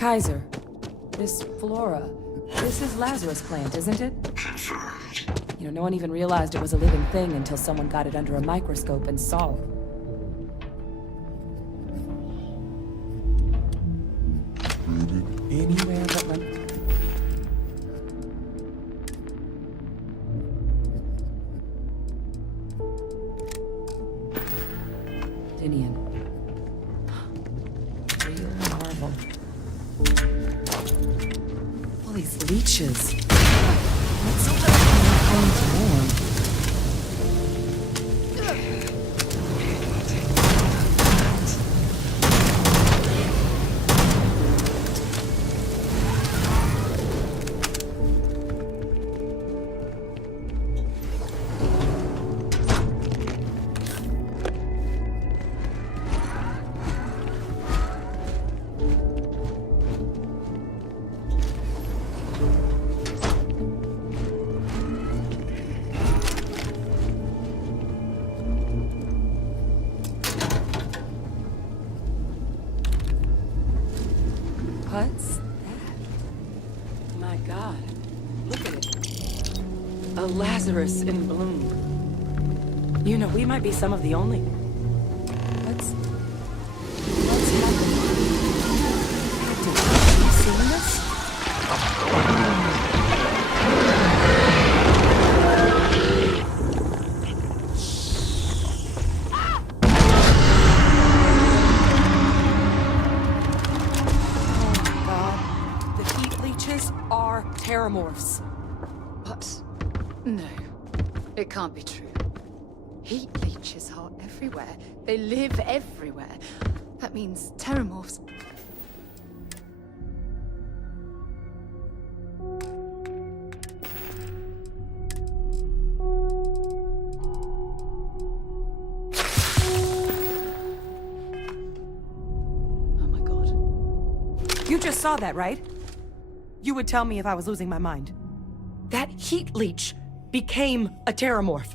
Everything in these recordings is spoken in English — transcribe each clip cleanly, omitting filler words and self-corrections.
Kaiser, this flora, this is Lazarus plant, isn't it? Confirmed. You know, no one even realized it was a living thing until someone got it under a microscope and saw it. Anywhere but when... Dinian. Real marvel. All these leeches. What's so going to warm? What's that? My God, look at it. A Lazarus in bloom. You know, we might be some of the only. What's happening? Have you seen this? Are terramorphs. What? No. It can't be true. Heat leeches are everywhere. They live everywhere. That means terramorphs... Oh my God. You just saw that, right? You would tell me if I was losing my mind. That heat leech became a terramorph.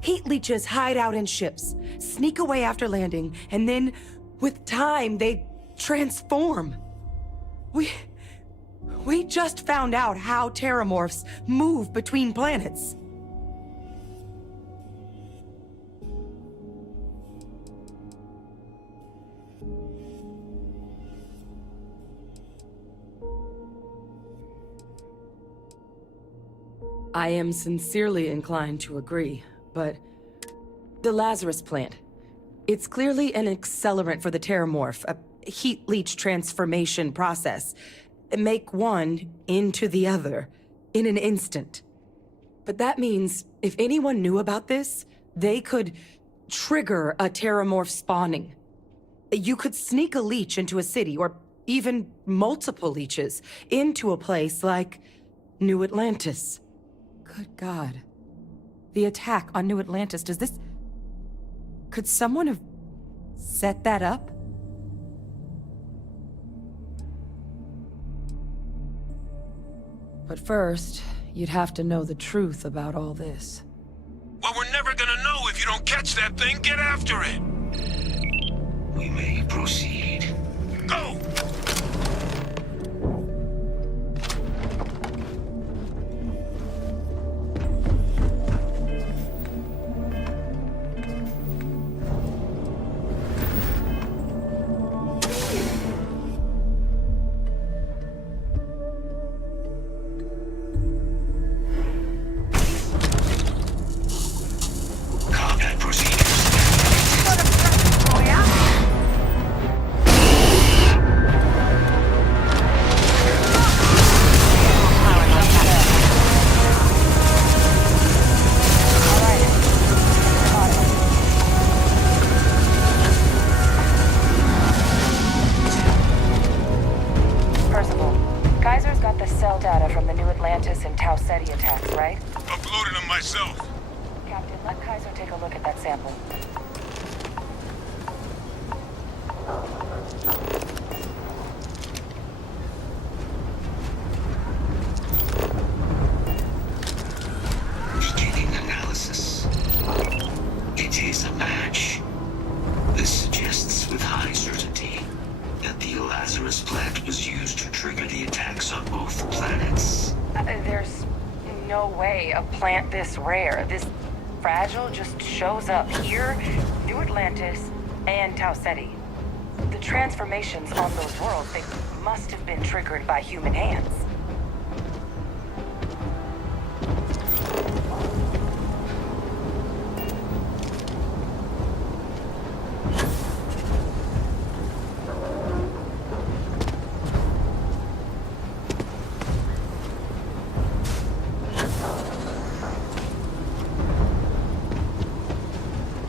Heat leeches hide out in ships, sneak away after landing, and then, with time, they transform. We just found out how terramorphs move between planets. I am sincerely inclined to agree, but the Lazarus plant, it's clearly an accelerant for the terramorph, a heat leech transformation process. Make one into the other in an instant. But that means if anyone knew about this, they could trigger a terramorph spawning. You could sneak a leech into a city, or even multiple leeches, into a place like New Atlantis. Good God. The attack on New Atlantis, does this... Could someone have set that up? But first, you'd have to know the truth about all this. Well, we're never gonna know if you don't catch that thing. Get after it! We may proceed. Go! Uploaded them myself. Captain, let Kaiser take a look at that sample. Beginning analysis. It is a match. This suggests with high certainty that the Lazarus plant was used no way a plant this rare, this fragile, just shows up here, New Atlantis, and Tau Ceti. The transformations on those worlds, they must have been triggered by human hands.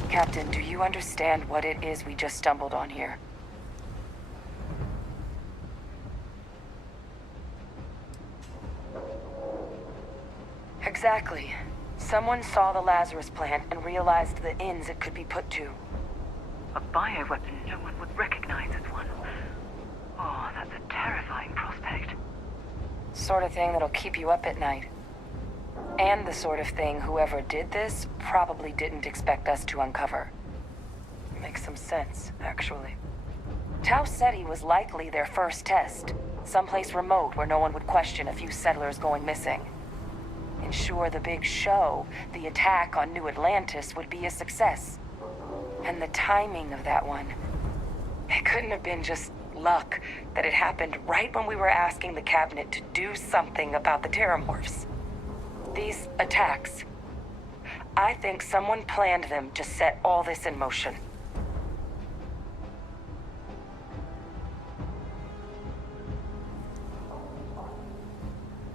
Captain, do you understand what it is we just stumbled on here? Exactly. Someone saw the Lazarus plant and realized the ends it could be put to. A bioweapon no one would recognize as one. Oh, that's a terrifying prospect. Sort of thing that'll keep you up at night. And the sort of thing whoever did this probably didn't expect us to uncover. Makes some sense, actually. Tau Ceti was likely their first test. Someplace remote where no one would question a few settlers going missing. Ensure the big show, the attack on New Atlantis, would be a success. And the timing of that one, it couldn't have been just luck that it happened right when we were asking the cabinet to do something about the Terramorphs. These attacks, I think someone planned them to set all this in motion.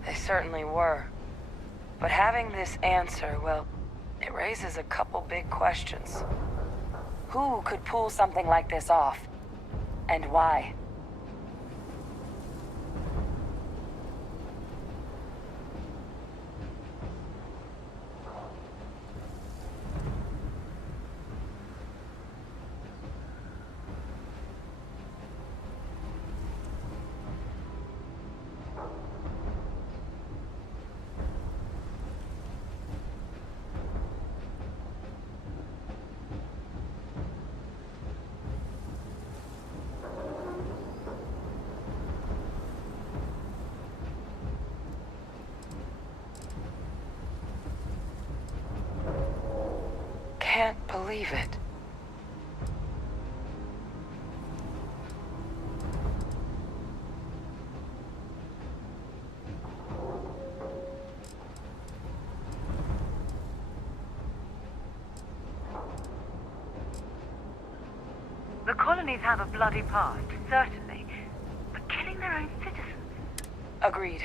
They certainly were. But having this answer, well, it raises a couple big questions. Who could pull something like this off? And why? Can't believe it. The colonies have a bloody past, certainly. But killing their own citizens? Agreed.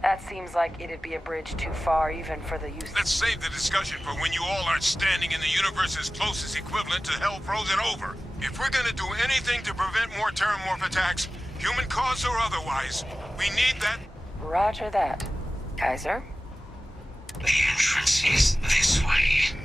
That seems like it'd be a bridge too far even for the use. Let's save the discussion for when you all aren't standing in the universe's closest equivalent to hell frozen over. If we're gonna do anything to prevent more Terramorph attacks, human cause or otherwise, we need that. Roger that. Kaiser? The entrance is this way.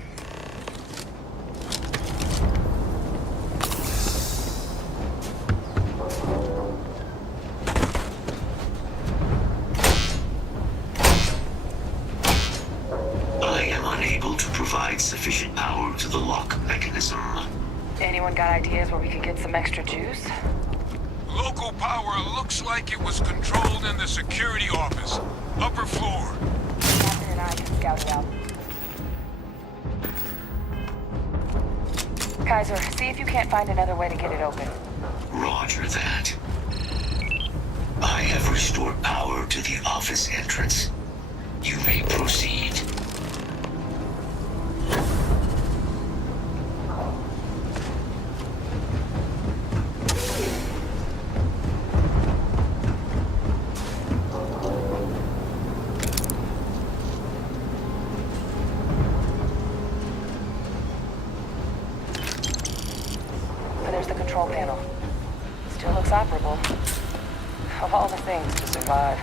I am unable to provide sufficient power to the lock mechanism. Anyone got ideas where we could get some extra juice? Local power looks like it was controlled in the security office. Upper floor. Captain and I can scout it out. Kaiser, see if you can't find another way to get it open. Roger that. I have restored power to the office entrance. You may proceed. There's the control panel. Still looks operable. Of all the things to survive.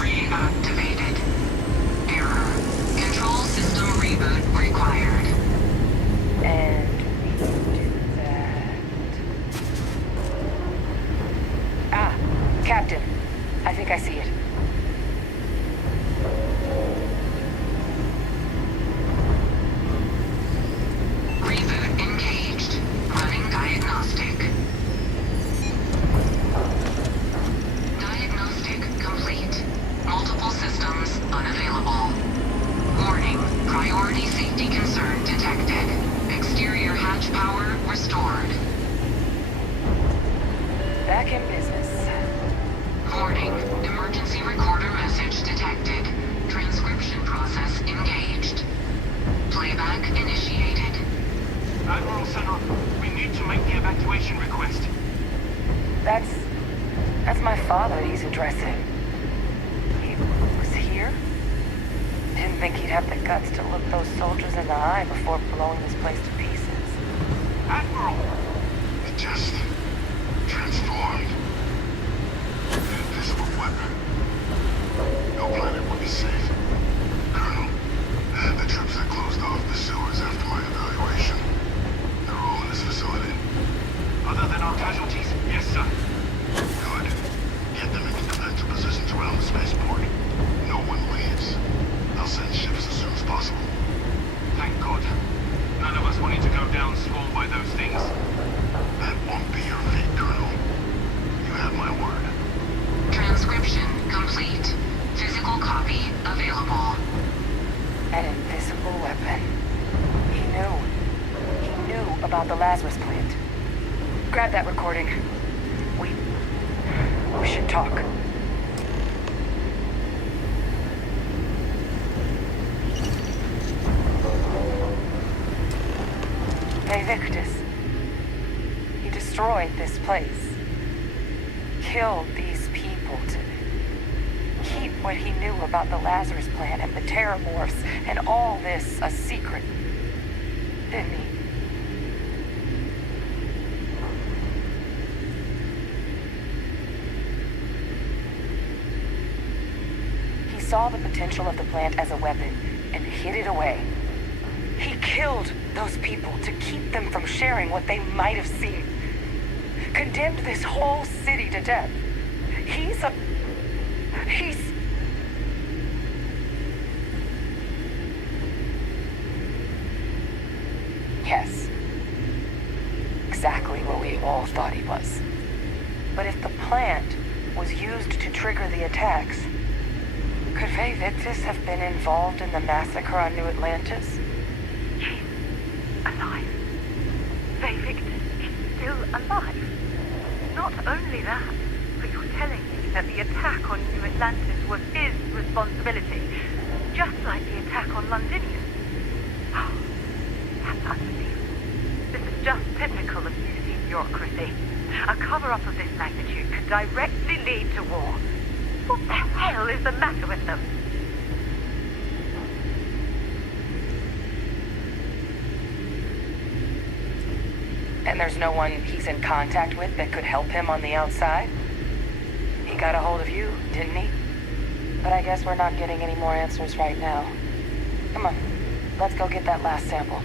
Reactivated. Error. Control system reboot required. And we do that. Ah, Captain. I think I see it. Reboot engaged. Running diagnostic. Diagnostic complete. Multiple systems unavailable. Warning. Priority safety concern detected. Exterior hatch power restored. Back in business. Warning. Emergency recorder message detected. Transcription process engaged. Playback initiated. Admiral Center, we need to make the evacuation request. That's my father he's addressing. He was here? Didn't think he'd have the guts to look those soldiers in the eye before blowing this place to pieces. Admiral! It just transformed. An invisible weapon. No planet would be safe. Colonel, the troops that closed off the sewers after my evaluation. They're all in this facility. Other than our casualties? Yes, sir. Good. Get them into defensive positions around the spaceport. No one leaves. I'll send ships as soon as possible. Thank God. None of us wanted to go down swarmed by those things. That won't be your fate, Colonel. You have my word. Transcription complete. Physical copy available. An invisible weapon. He knew about the Lazarus plant. Grab that recording. We should talk. Victus. He destroyed this place. Killed these people to keep what he knew about the Lazarus plant and the Terramorphs and all this a secret. Didn't he? He saw the potential of the plant as a weapon and hid it away. He killed those people to keep them from sharing what they might have seen. Condemned this whole city to death. He's... Yes. Exactly what we all thought he was. But if the plant was used to trigger the attacks, could Faye Victus have been involved in the massacre on New Atlantis? She's alive. Faye Victus is still alive. Not only that, but you're telling me that the attack on New Atlantis was his responsibility, just like the attack on Londinium. Oh, that's unbelievable. This is just typical of UC bureaucracy. A cover-up of this magnitude could directly lead to war. What the hell is the matter with them? And there's no one he's in contact with that could help him on the outside? He got a hold of you, didn't he? But I guess we're not getting any more answers right now. Come on, let's go get that last sample.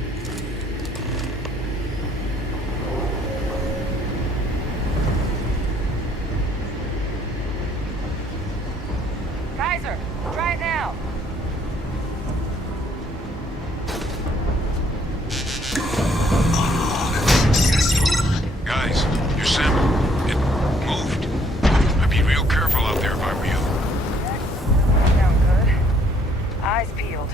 Kaiser, try it now! Guys, your sample, it moved. I'd be real careful out there if I were you. Sound good. Eyes peeled.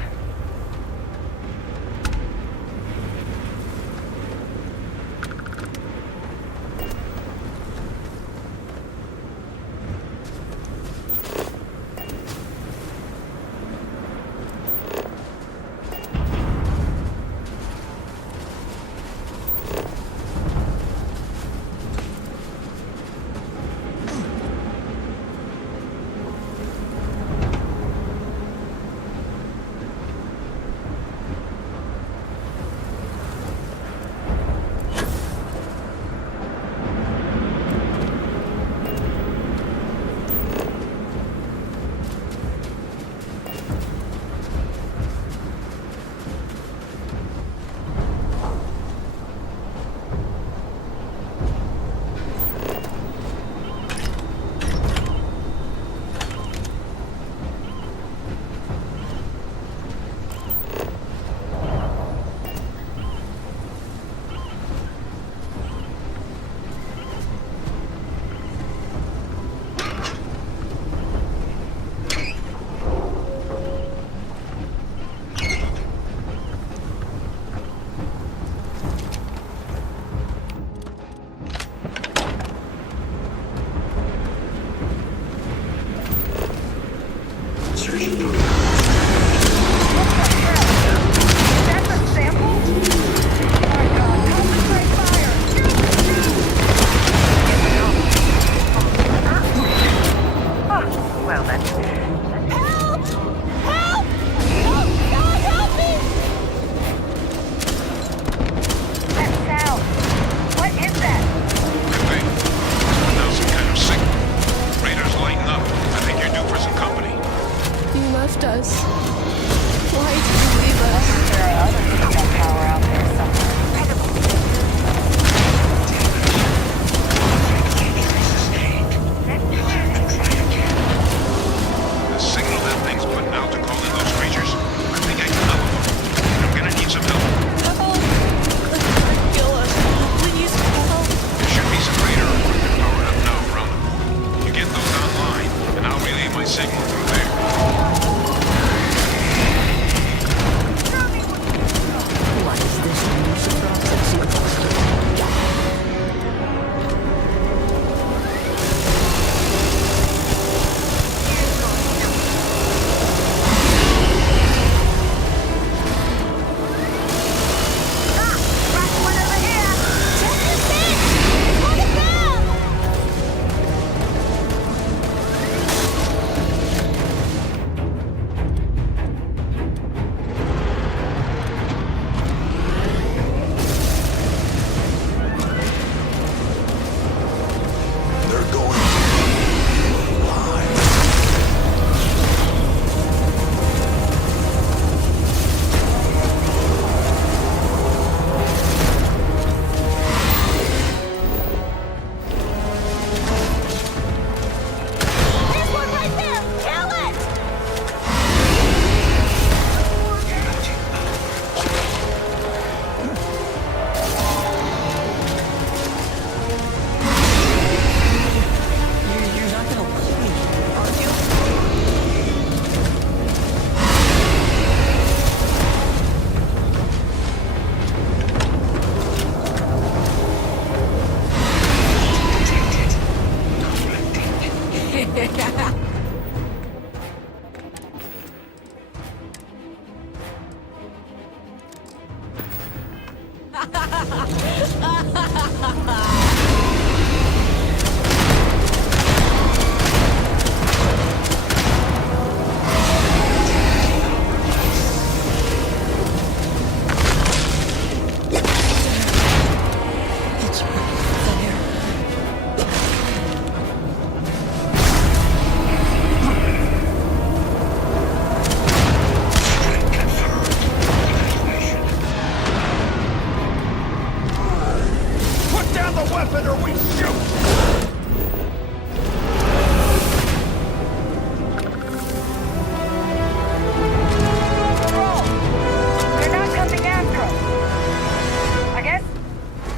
They're not coming after us.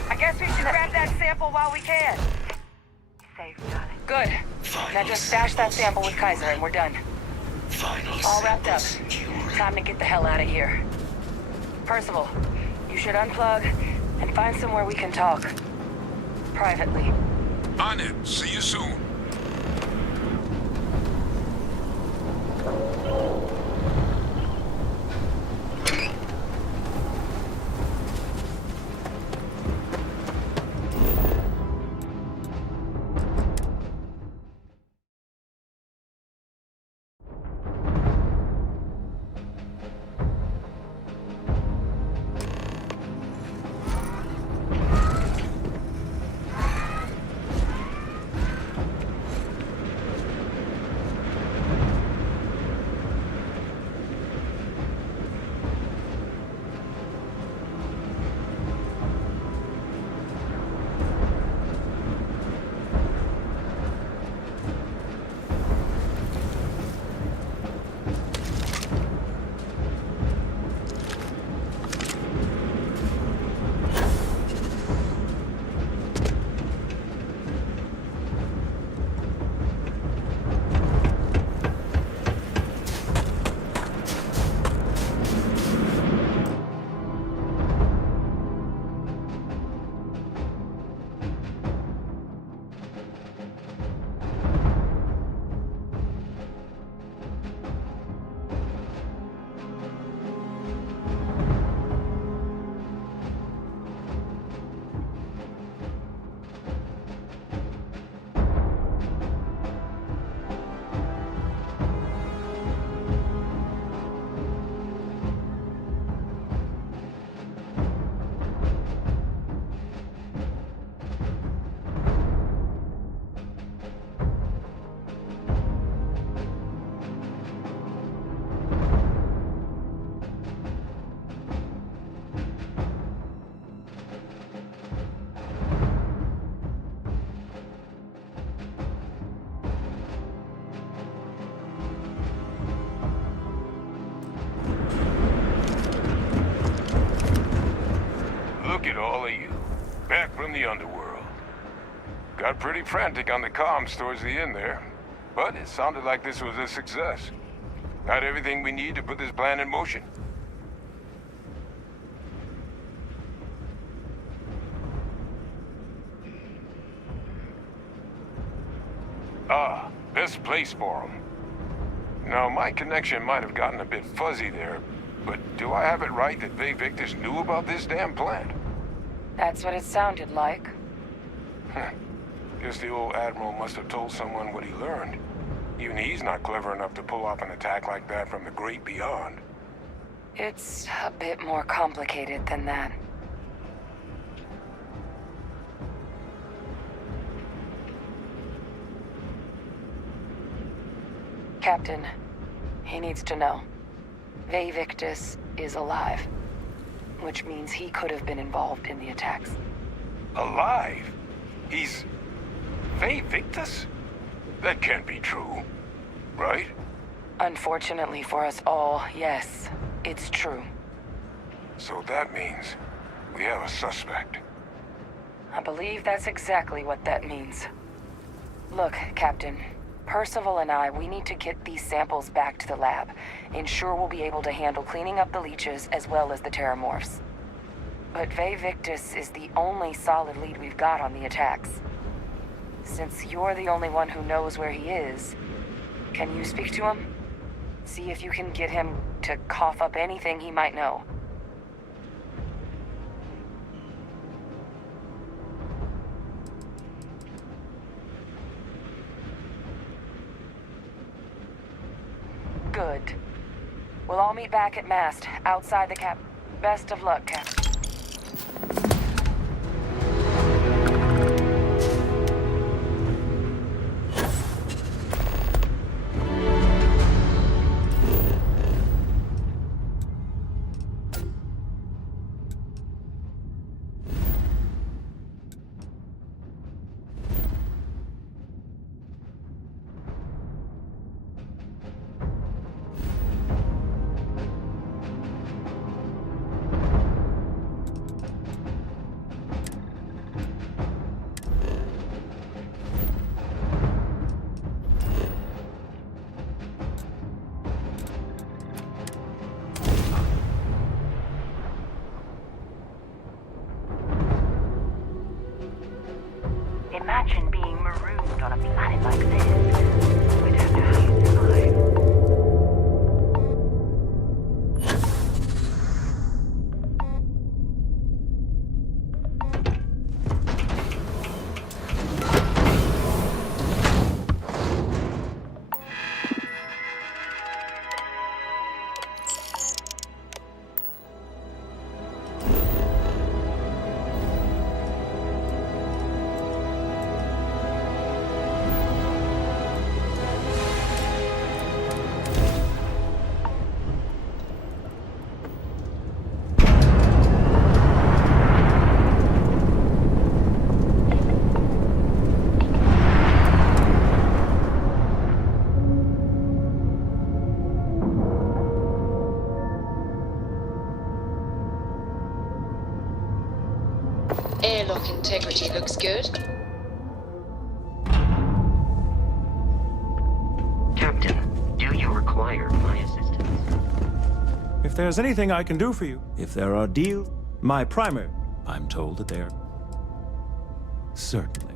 I guess we should grab that sample while we can. Safe, darling. Good. Now just stash that sample with Kaiser and we're done. All wrapped up. Time to get the hell out of here. Percival, you should unplug and find somewhere we can talk. Privately. On it. See you soon. Look at all of you. Back from the underworld. Got pretty frantic on the comms towards the end there. But it sounded like this was a success. Got everything we need to put this plan in motion. Ah, best place for them. Now, my connection might have gotten a bit fuzzy there, but do I have it right that Vay Victus knew about this damn plan? That's what it sounded like. Guess the old Admiral must have told someone what he learned. Even he's not clever enough to pull off an attack like that from the great beyond. It's a bit more complicated than that. Captain, he needs to know. Vay Victus is alive, which means he could have been involved in the attacks. Alive? He's... Vay Victus? That can't be true, right? Unfortunately for us all, yes, it's true. So that means we have a suspect. I believe that's exactly what that means. Look, Captain, Percival and we need to get these samples back to the lab. Ensure we'll be able to handle cleaning up the leeches as well as the terramorphs. But Vay Victus is the only solid lead we've got on the attacks. Since you're the only one who knows where he is, can you speak to him? See if you can get him to cough up anything he might know. Good. We'll all meet back at mast, outside the cap. Best of luck, Captain. marooned on a planet like this, I don't know how you'd survive. Airlock integrity looks good. Captain, do you require my assistance? If there's anything I can do for you, if there are deals, my primary, I'm told that they're certainly.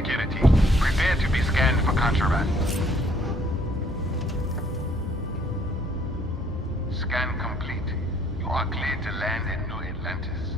security. Prepare to be scanned for contraband. Scan complete. You are cleared to land at New Atlantis.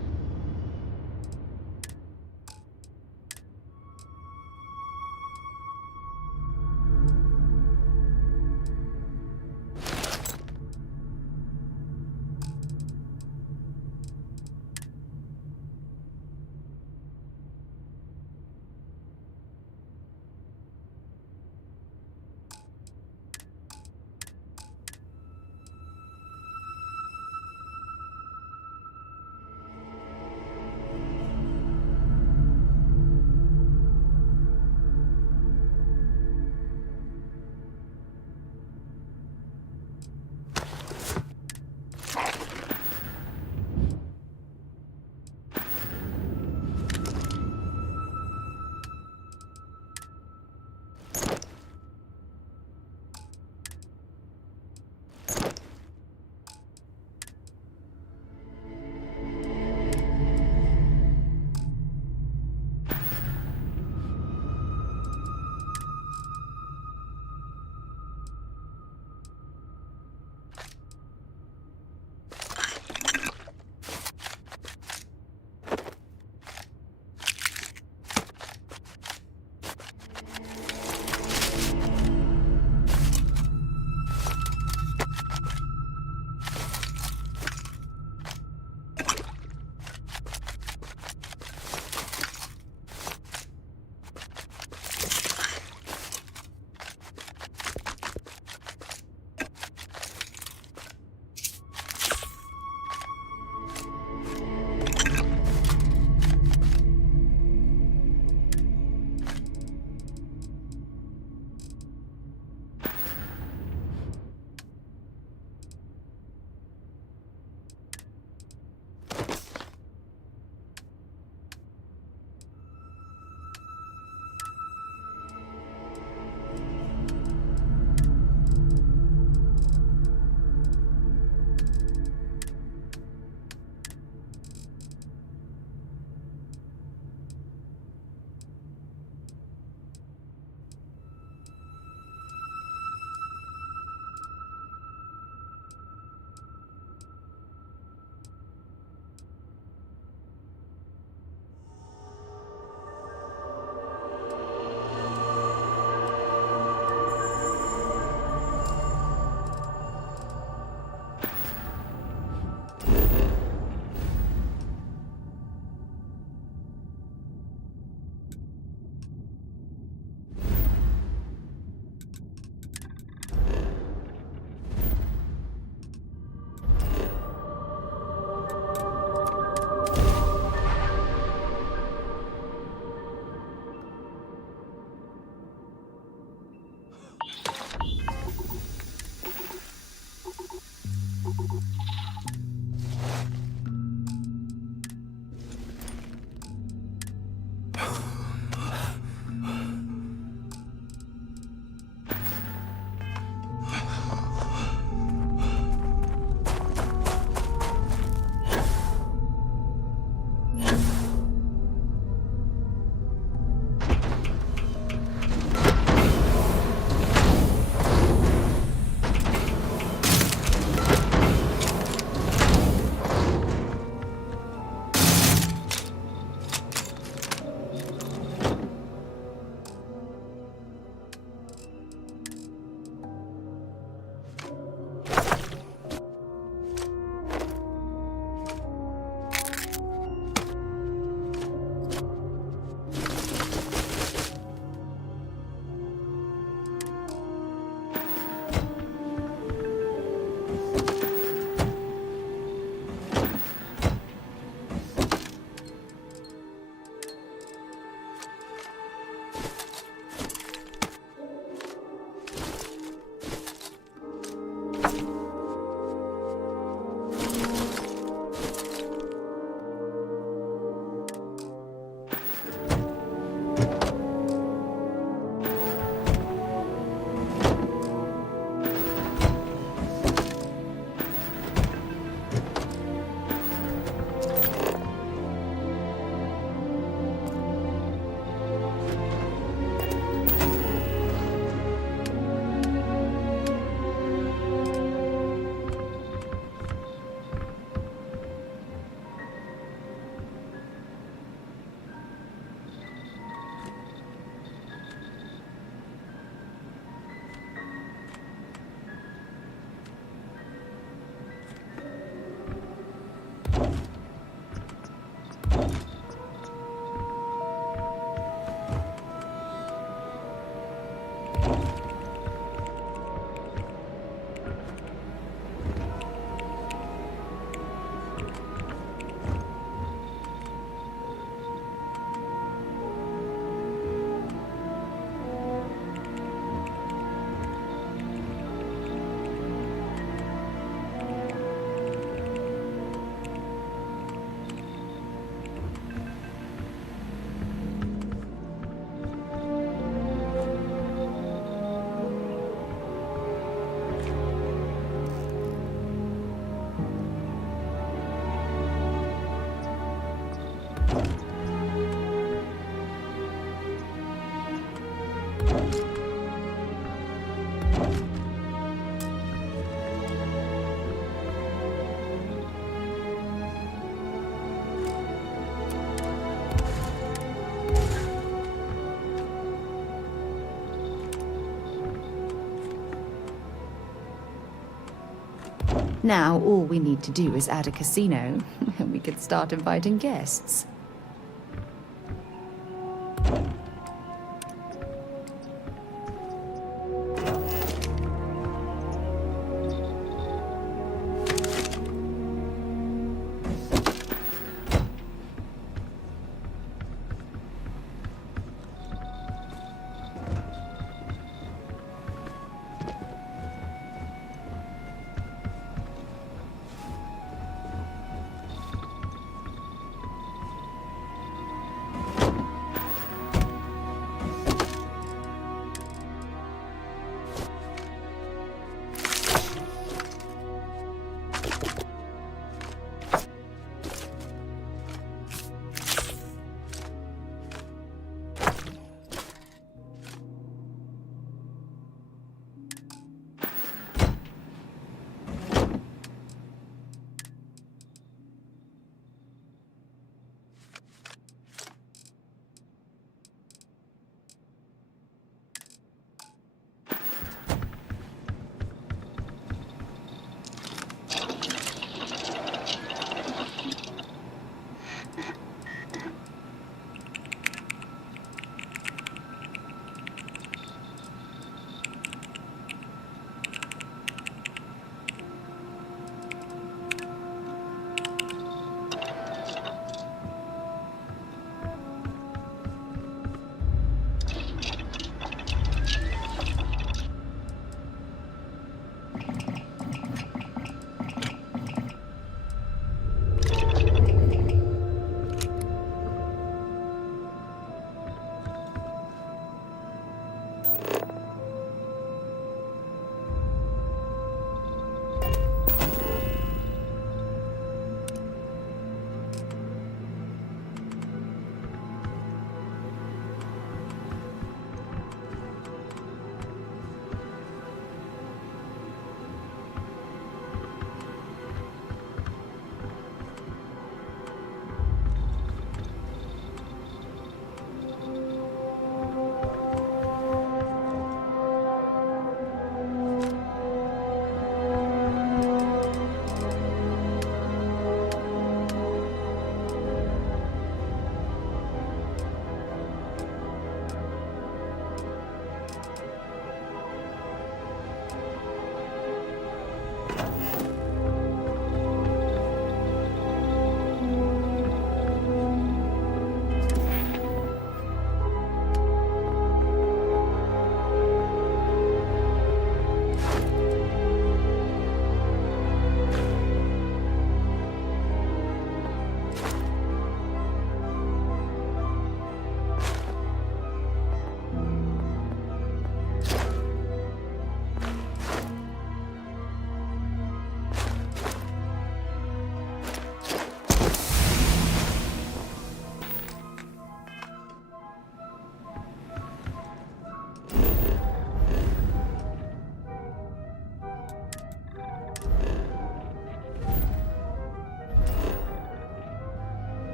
Now, all we need to do is add a casino, and we can start inviting guests.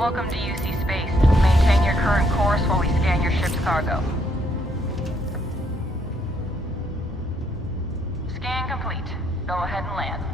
Welcome to UC Space. Maintain your current course while we scan your ship's cargo. Scan complete. Go ahead and land.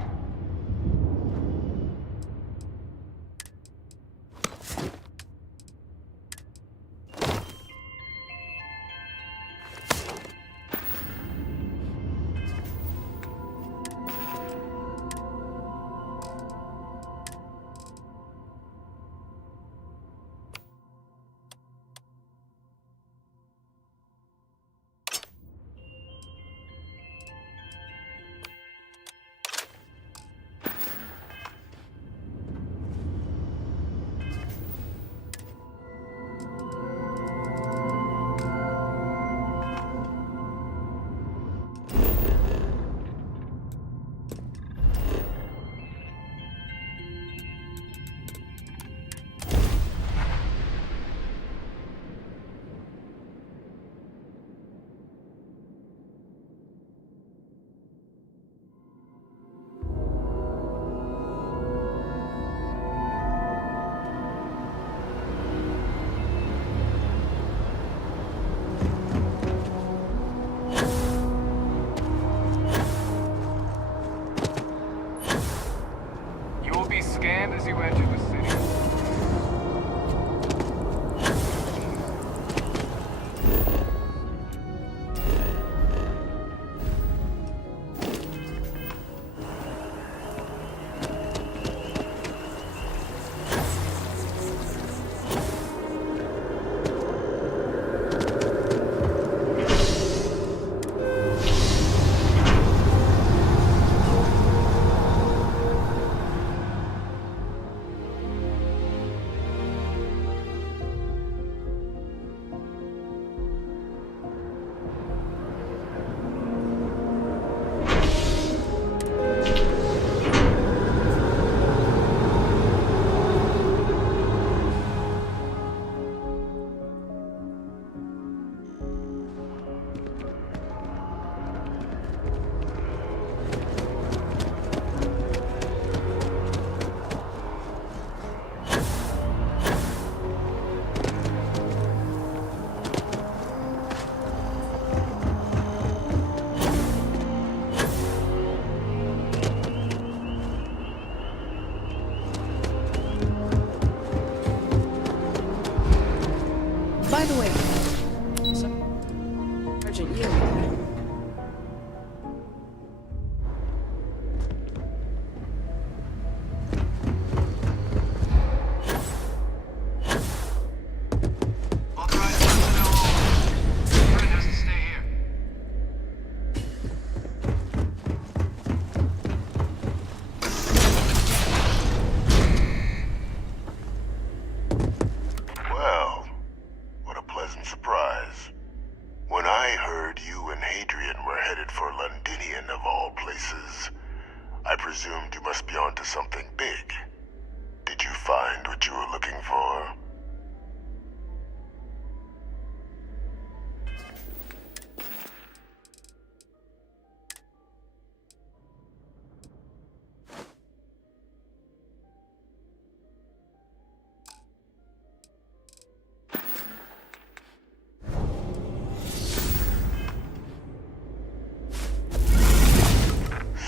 Sergeant Ewing. Authorized personnel all. Friend has to stay here. Well, what a pleasant surprise. When I heard you and Hadrian were headed for Londinian of all places, I presumed you must be onto something big. Did you find what you were looking for?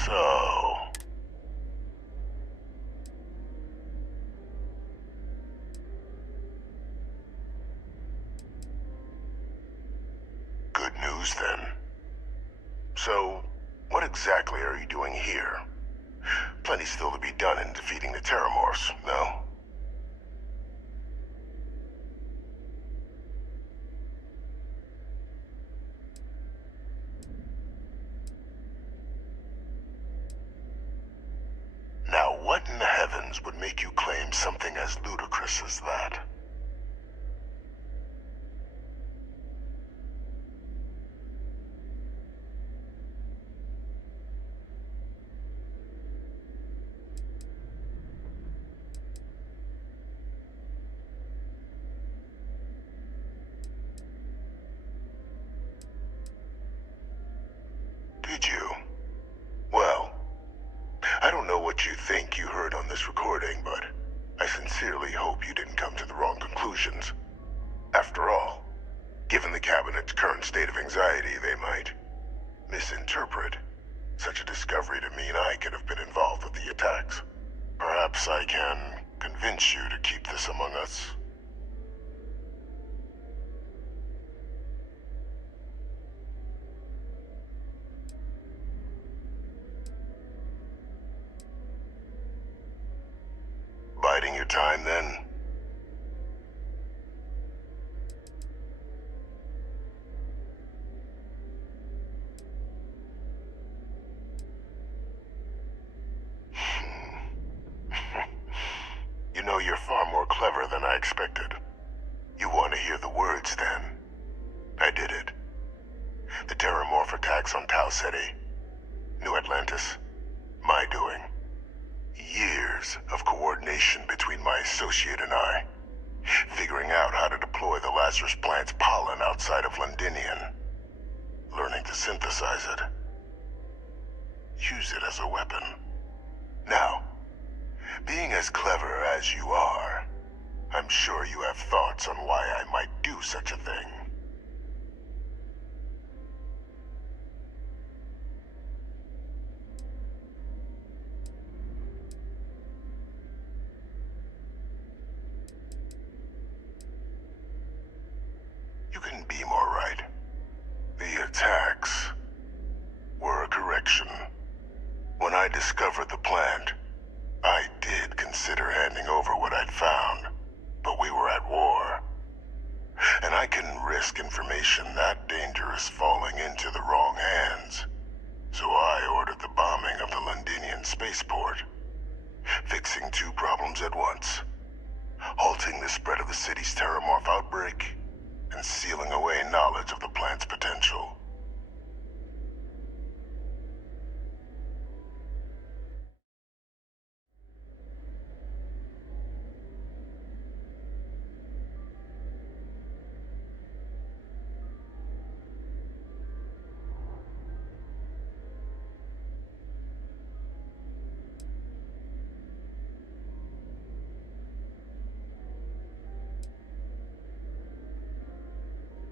So, good news then. So, what exactly are you doing here? Plenty still to be done in defeating the Terramorphs, no? Now, what in the heavens would make you claim something as ludicrous as that? Did you? Well, I don't know what you think you heard on this recording, but I sincerely hope you didn't come to the wrong conclusions. After all, given the Cabinet's current state of anxiety, they might misinterpret such a discovery to mean I could have been involved with the attacks. Perhaps I can convince you to keep this among us. Biding your time, then? You know, you're far more clever than I expected. You want to hear the words, then? I did it. The Terramorph attacks on Tau Ceti, New Atlantis, my doing. Years of coordination between my associate and I, figuring out how to deploy the Lazarus plant's pollen outside of Londinian, learning to synthesize it, use it as a weapon. Now, being as clever as you are, I'm sure you have thoughts on why I might do such a thing. You couldn't be more right. The attacks were a correction. When I discovered the plant, I did consider handing over what I'd found, but we were at war. And I couldn't risk information that dangerous falling into the wrong hands. So I ordered the bombing of the Londinian spaceport, fixing two problems at once: halting the spread of the city's Terramorph outbreak, and sealing away knowledge of the plant's potential.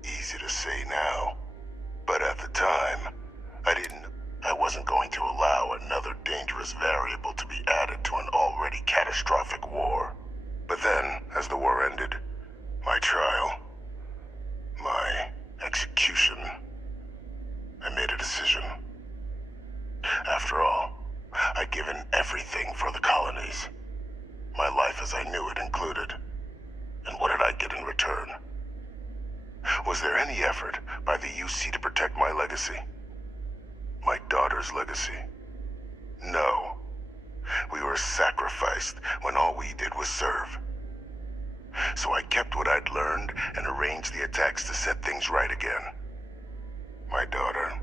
Easy to say now, but at the time, I wasn't going to allow another dangerous variable to be added to an already catastrophic war. But then, as the war ended, my trial, my execution, by the UC to protect my legacy? My daughter's legacy? No. We were sacrificed when all we did was serve. So I kept what I'd learned and arranged the attacks to set things right again. My daughter,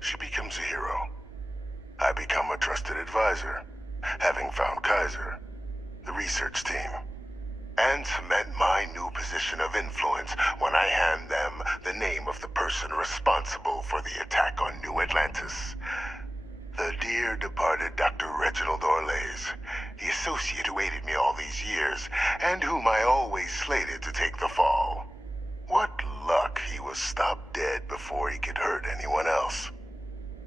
she becomes a hero. I become a trusted advisor, having found Kaiser, the research team, and cement my new position of influence when I hand them the name of the person responsible for the attack on New Atlantis. The dear departed Dr. Reginald Orlays, the associate who aided me all these years, and whom I always slated to take the fall. What luck he was stopped dead before he could hurt anyone else.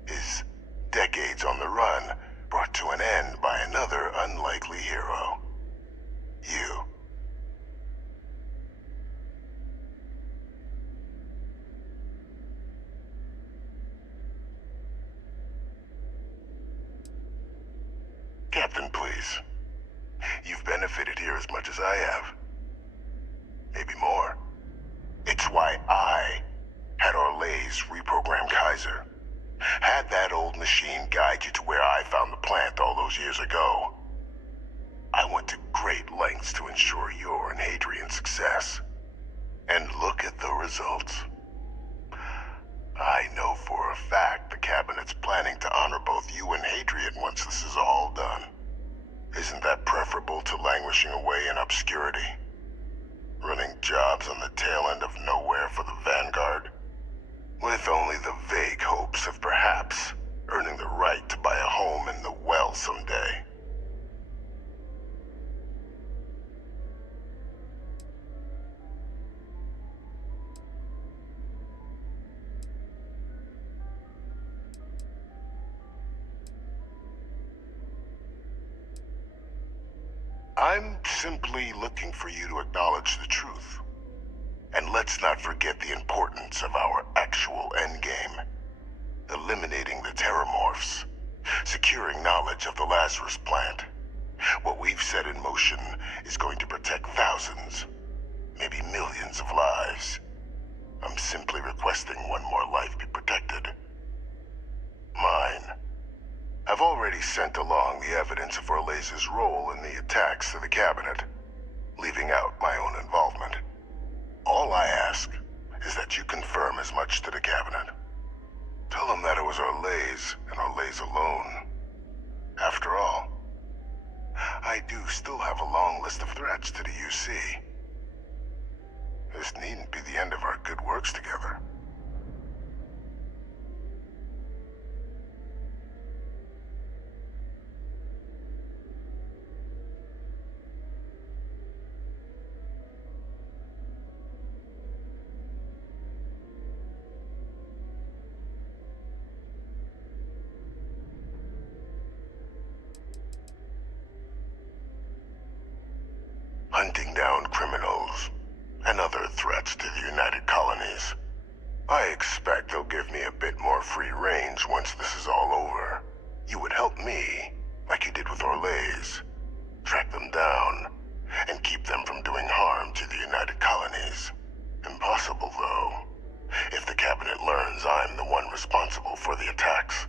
His decades on the run brought to an end by another unlikely hero. You. Captain, please. You've benefited here as much as I have. Maybe more. It's why I had Orlays reprogram Kaiser. Had that old machine guide you to where I found the plant all those years ago. I went to great lengths to ensure your and Hadrian's success. And look at the results. I know for a fact the Cabinet's planning to honor both you and Hadrian once this is all done. Isn't that preferable to languishing away in obscurity? Running jobs on the tail end of nowhere for the Vanguard? With only the vague hopes of perhaps earning the right to buy a home in the well someday. I'm simply looking for you to acknowledge the truth. And let's not forget the importance of our actual endgame. Eliminating the Terramorphs. Securing knowledge of the Lazarus plant. What we've set in motion is going to protect thousands, maybe millions of lives. I'm simply requesting one more life be protected. Mine. I've already sent along the evidence of Orlays' role in the attacks to the Cabinet, leaving out my own involvement. All I ask is that you confirm as much to the Cabinet. Tell them that it was Orlays and Orlays alone. After all, I do still have a long list of threats to the UC. This needn't be the end of our good works together. Hunting down criminals and other threats to the United Colonies. I expect they'll give me a bit more free range once this is all over. You would help me, like you did with Orlays. Track them down and keep them from doing harm to the United Colonies. Impossible, though, if the Cabinet learns I'm the one responsible for the attacks.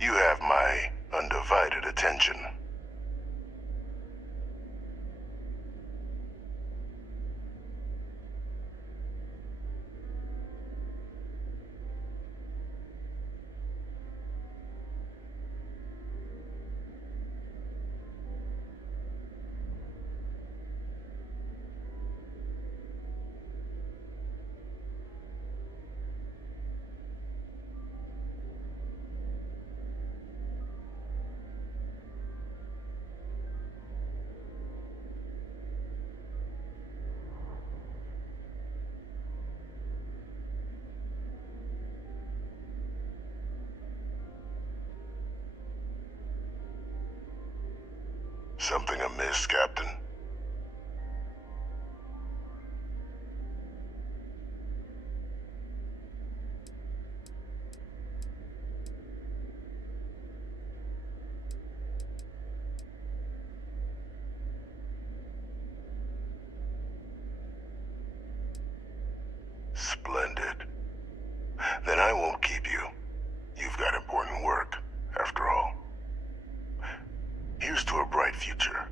You have my undivided attention. Something amiss, Captain? Splendid. Then I won't keep you. You've got important work, after all. Here's to a bright future.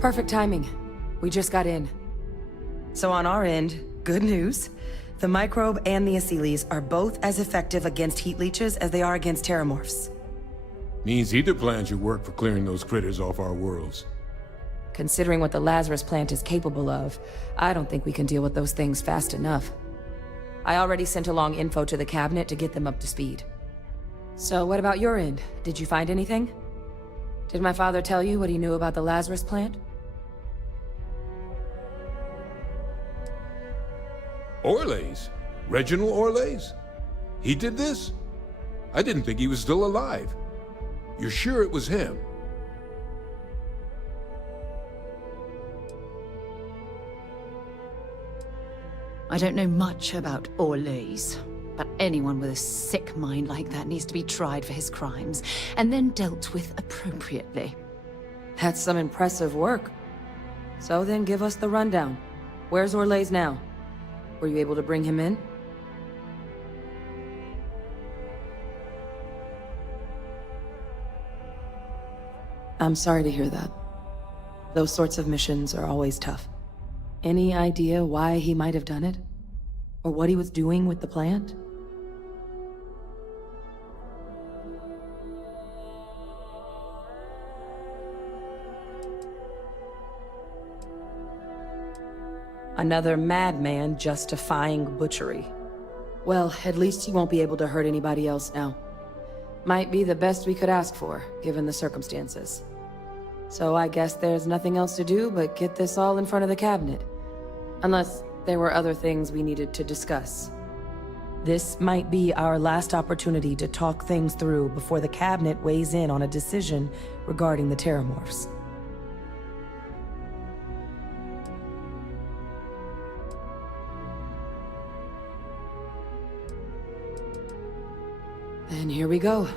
Perfect timing. We just got in. So on our end, good news. The microbe and the acyles are both as effective against heat leeches as they are against terramorphs. Means either plan should work for clearing those critters off our worlds. Considering what the Lazarus plant is capable of, I don't think we can deal with those things fast enough. I already sent along info to the cabinet to get them up to speed. So what about your end? Did you find anything? Did my father tell you what he knew about the Lazarus plant? Orlays? Reginald Orlays? He did this? I didn't think he was still alive. You're sure it was him? I don't know much about Orlays, but anyone with a sick mind like that needs to be tried for his crimes, and then dealt with appropriately. That's some impressive work. So then give us the rundown. Where's Orlays now? Were you able to bring him in? I'm sorry to hear that. Those sorts of missions are always tough. Any idea why he might have done it? Or what he was doing with the plant? Another madman justifying butchery. Well, at least he won't be able to hurt anybody else now. Might be the best we could ask for, given the circumstances. So I guess there's nothing else to do but get this all in front of the cabinet. Unless there were other things we needed to discuss. This might be our last opportunity to talk things through before the cabinet weighs in on a decision regarding the terramorphs. And here we go.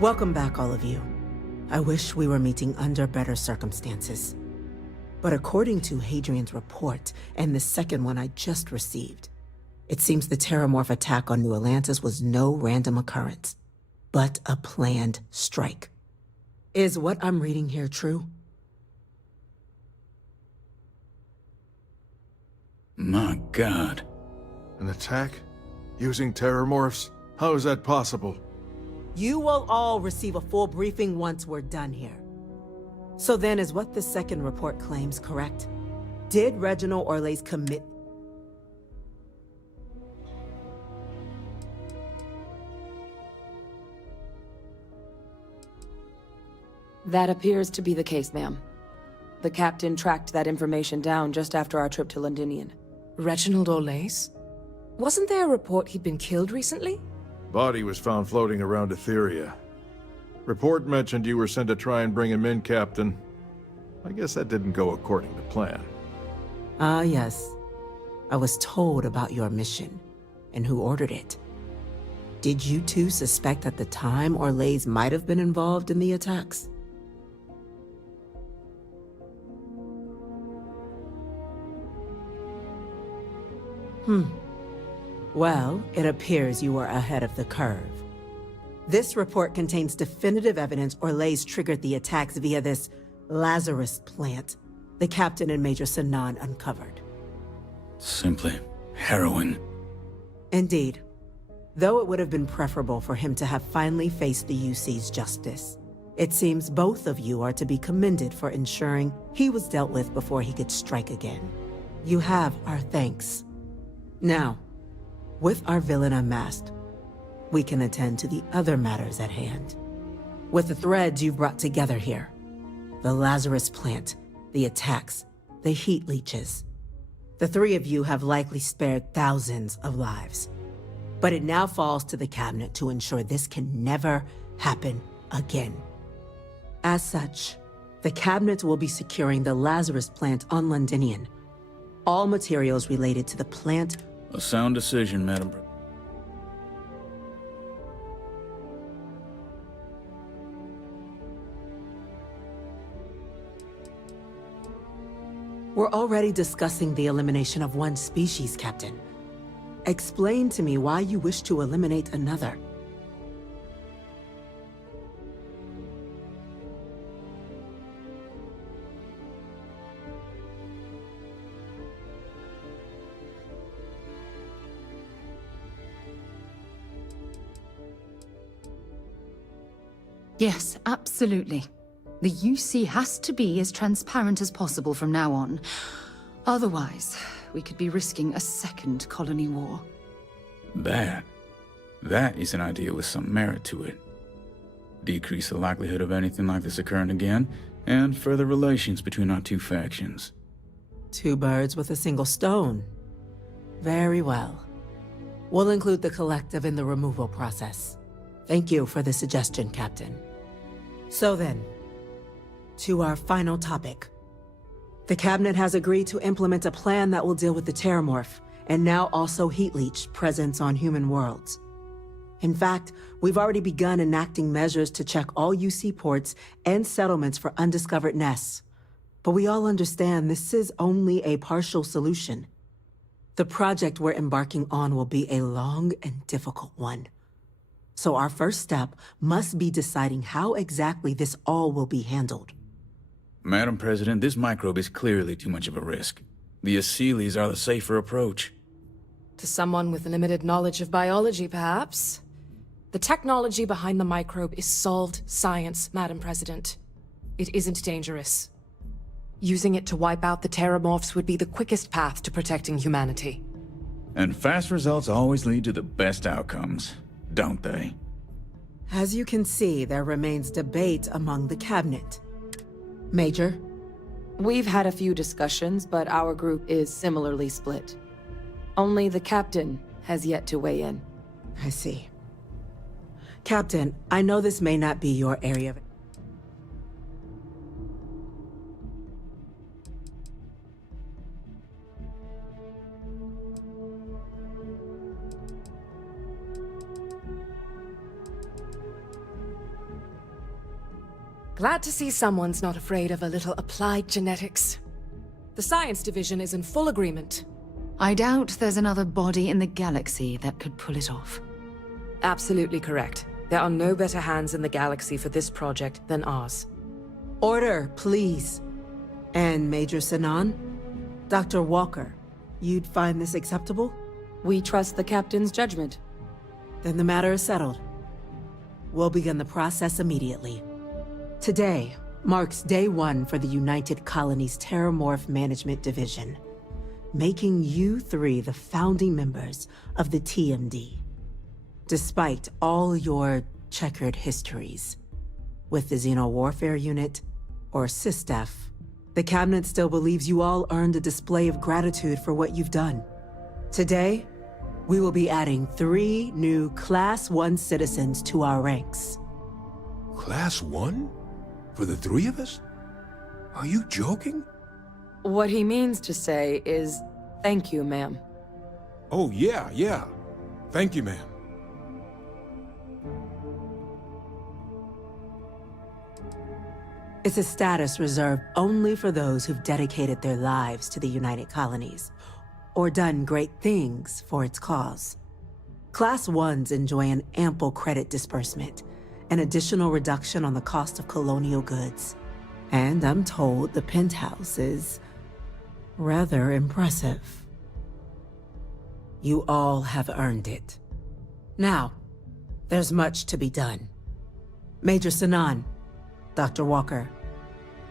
Welcome back, all of you. I wish we were meeting under better circumstances. But according to Hadrian's report, and the second one I just received, it seems the Terramorph attack on New Atlantis was no random occurrence, but a planned strike. Is what I'm reading here true? My God. An attack? Using terramorphs? How is that possible? You will all receive a full briefing once we're done here. So then, is what the second report claims correct? Did Reginald Orlays commit? That appears to be the case, ma'am. The captain tracked that information down just after our trip to Londinian. Reginald Olays? Wasn't there a report he'd been killed recently? Body was found floating around Etheria. Report mentioned you were sent to try and bring him in, Captain. I guess that didn't go according to plan. Ah, yes. I was told about your mission and who ordered it. Did you two suspect at the time Olays might have been involved in the attacks? Well, it appears you were ahead of the curve. This report contains definitive evidence Olays triggered the attacks via this Lazarus plant the Captain and Major Sanan uncovered. Simply harrowing. Indeed. Though it would have been preferable for him to have finally faced the UC's justice, it seems both of you are to be commended for ensuring he was dealt with before he could strike again. You have our thanks. Now, with our villain unmasked, we can attend to the other matters at hand. With the threads you've brought together here, the Lazarus plant, the attacks, the heat leeches, the three of you have likely spared thousands of lives. But it now falls to the Cabinet to ensure this can never happen again. As such, the Cabinet will be securing the Lazarus plant on Londinian. All materials related to the plant. A sound decision, Madam. We're already discussing the elimination of one species, Captain. Explain to me why you wish to eliminate another. Yes, absolutely. The UC has to be as transparent as possible from now on. Otherwise, we could be risking a second colony war. That is an idea with some merit to it. Decrease the likelihood of anything like this occurring again, and further relations between our two factions. Two birds with a single stone. Very well. We'll include the collective in the removal process. Thank you for the suggestion, Captain. So then, to our final topic. The Cabinet has agreed to implement a plan that will deal with the Terramorph, and now also Heat Leech presence on human worlds. In fact, we've already begun enacting measures to check all UC ports and settlements for undiscovered nests. But we all understand this is only a partial solution. The project we're embarking on will be a long and difficult one. So our first step must be deciding how exactly this all will be handled. Madam President, this microbe is clearly too much of a risk. The Aseles are the safer approach. To someone with limited knowledge of biology, perhaps? The technology behind the microbe is solved science, Madam President. It isn't dangerous. Using it to wipe out the Terramorphs would be the quickest path to protecting humanity. And fast results always lead to the best outcomes, don't they? As you can see, there remains debate among the Cabinet. Major? We've had a few discussions, but our group is similarly split. Only the Captain has yet to weigh in. I see. Captain, I know this may not be your area of... Glad to see someone's not afraid of a little applied genetics. The science division is in full agreement. I doubt there's another body in the galaxy that could pull it off. Absolutely correct. There are no better hands in the galaxy for this project than ours. Order, please. And Major Sanan? Dr. Walker, you'd find this acceptable? We trust the Captain's judgment. Then the matter is settled. We'll begin the process immediately. Today marks day one for the United Colonies Terramorph Management Division, making you three the founding members of the TMD. Despite all your checkered histories, with the Xeno Warfare Unit, or SysDef, The Cabinet still believes you all earned a display of gratitude for what you've done. Today, we will be adding 3 new Class 1 citizens to our ranks. Class 1? For the 3 of us? Are you joking? What he means to say is, thank you, ma'am. Oh, yeah. Thank you, ma'am. It's a status reserved only for those who've dedicated their lives to the United Colonies, or done great things for its cause. Class 1s enjoy an ample credit disbursement, an additional reduction on the cost of colonial goods. And I'm told the penthouse is rather impressive. You all have earned it. Now, there's much to be done. Major Sanan, Dr. Walker,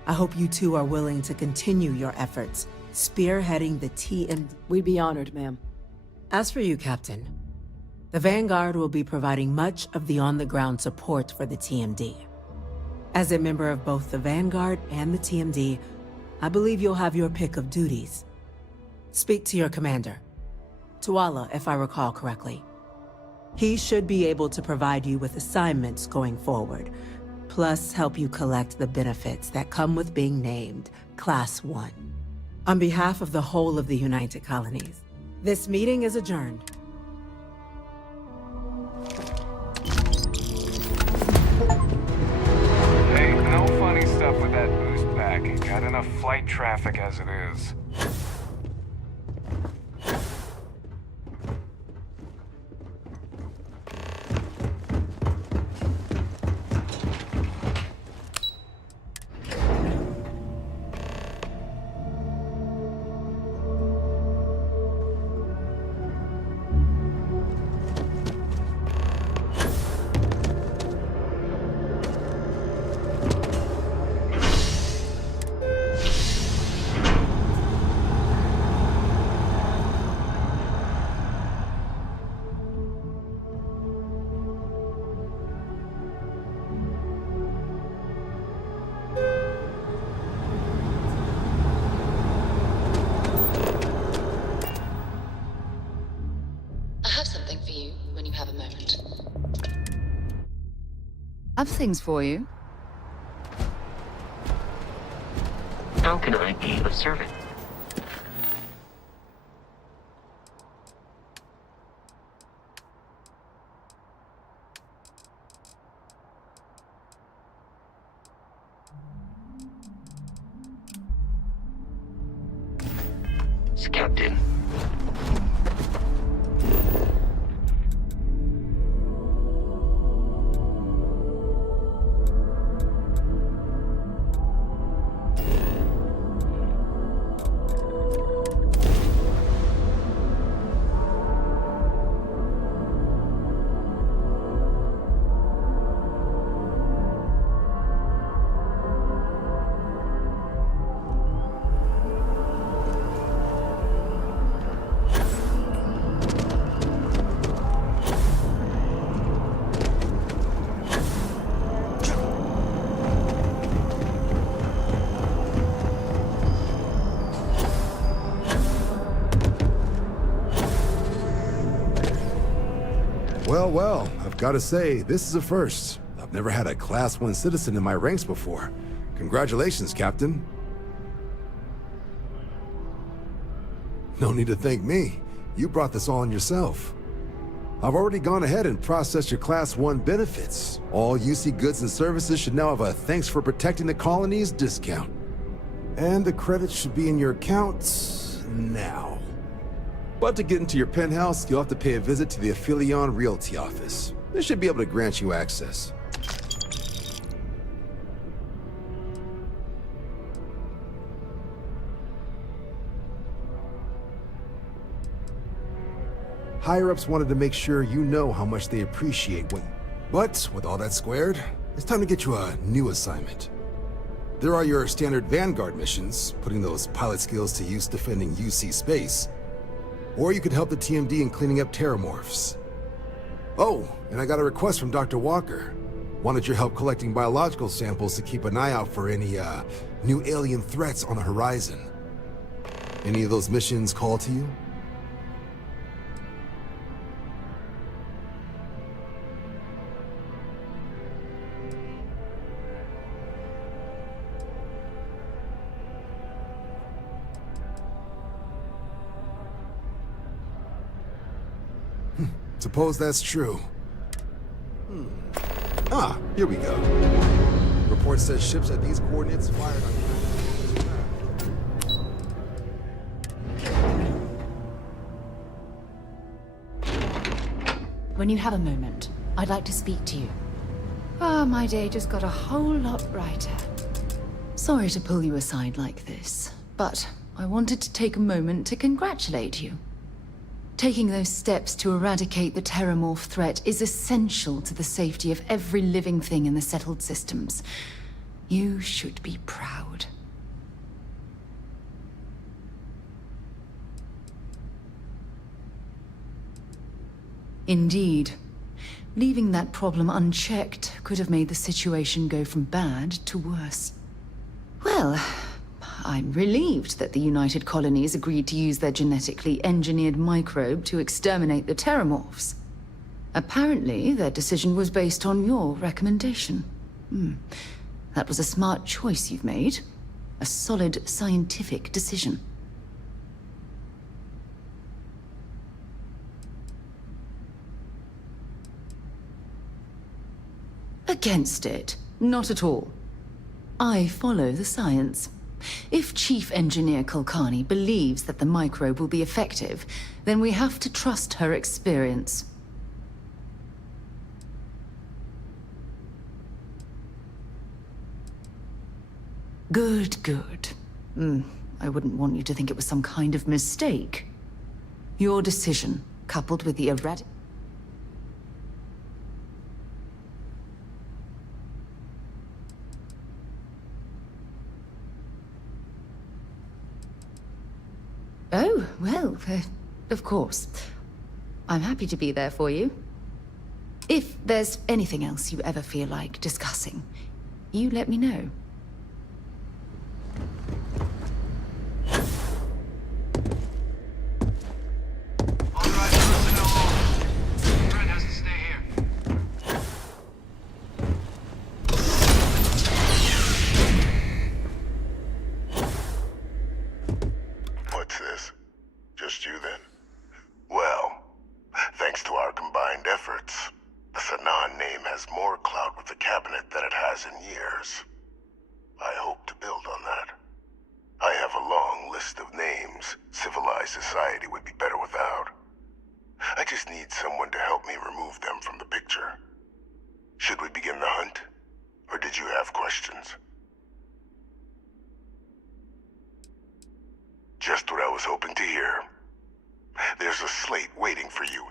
I hope you two are willing to continue your efforts, spearheading the TMD. We'd be honored, ma'am. As for you, Captain, the Vanguard will be providing much of the on-the-ground support for the TMD. As a member of both the Vanguard and the TMD, I believe you'll have your pick of duties. Speak to your commander, Tuala, if I recall correctly. He should be able to provide you with assignments going forward, plus help you collect the benefits that come with being named Class 1. On behalf of the whole of the United Colonies, this meeting is adjourned. Hey, no funny stuff with that boost pack. Got enough flight traffic as it is. I've things for you. How can I be of service? Captain. Well, I've got to say, this is a first. I've never had a Class 1 citizen in my ranks before. Congratulations, Captain. No need to thank me. You brought this all on yourself. I've already gone ahead and processed your Class 1 benefits. All UC goods and services should now have a thanks for protecting the colonies discount. And the credits should be in your accounts now. But to get into your penthouse, you'll have to pay a visit to the Aphelion Realty office. They should be able to grant you access. Higher-ups wanted to make sure you know how much they appreciate what... But, with all that squared, it's time to get you a new assignment. There are your standard Vanguard missions, putting those pilot skills to use defending UC space. Or you could help the TMD in cleaning up terramorphs. Oh, and I got a request from Dr. Walker. Wanted your help collecting biological samples to keep an eye out for any, new alien threats on the horizon. Any of those missions call to you? Suppose that's true. Ah, here we go. Report says ships at these coordinates fired on... When you have a moment, I'd like to speak to you. My day just got a whole lot brighter. Sorry to pull you aside like this, but I wanted to take a moment to congratulate you. Taking those steps to eradicate the Terramorph threat is essential to the safety of every living thing in the settled systems. You should be proud. Indeed. Leaving that problem unchecked could have made the situation go from bad to worse. Well, I'm relieved that the United Colonies agreed to use their genetically engineered microbe to exterminate the Terramorphs. Apparently, their decision was based on your recommendation. That was a smart choice you've made. A solid scientific decision. Against it? Not at all. I follow the science. If Chief Engineer Kulkarni believes that the microbe will be effective, then we have to trust her experience. Good, good. I wouldn't want you to think it was some kind of mistake. Your decision, coupled with the Oh, well, of course. I'm happy to be there for you. If there's anything else you ever feel like discussing, you let me know. What's this? Just you then? Well, thanks to our combined efforts, the Sanan name has more clout with the cabinet than it has in years. I hope to build on that. I have a long list of names civilized society would be better without. I just need someone to help me remove them from the picture. Should we begin the hunt? Or did you have questions? Just what I was hoping to hear. There's a slate waiting for you.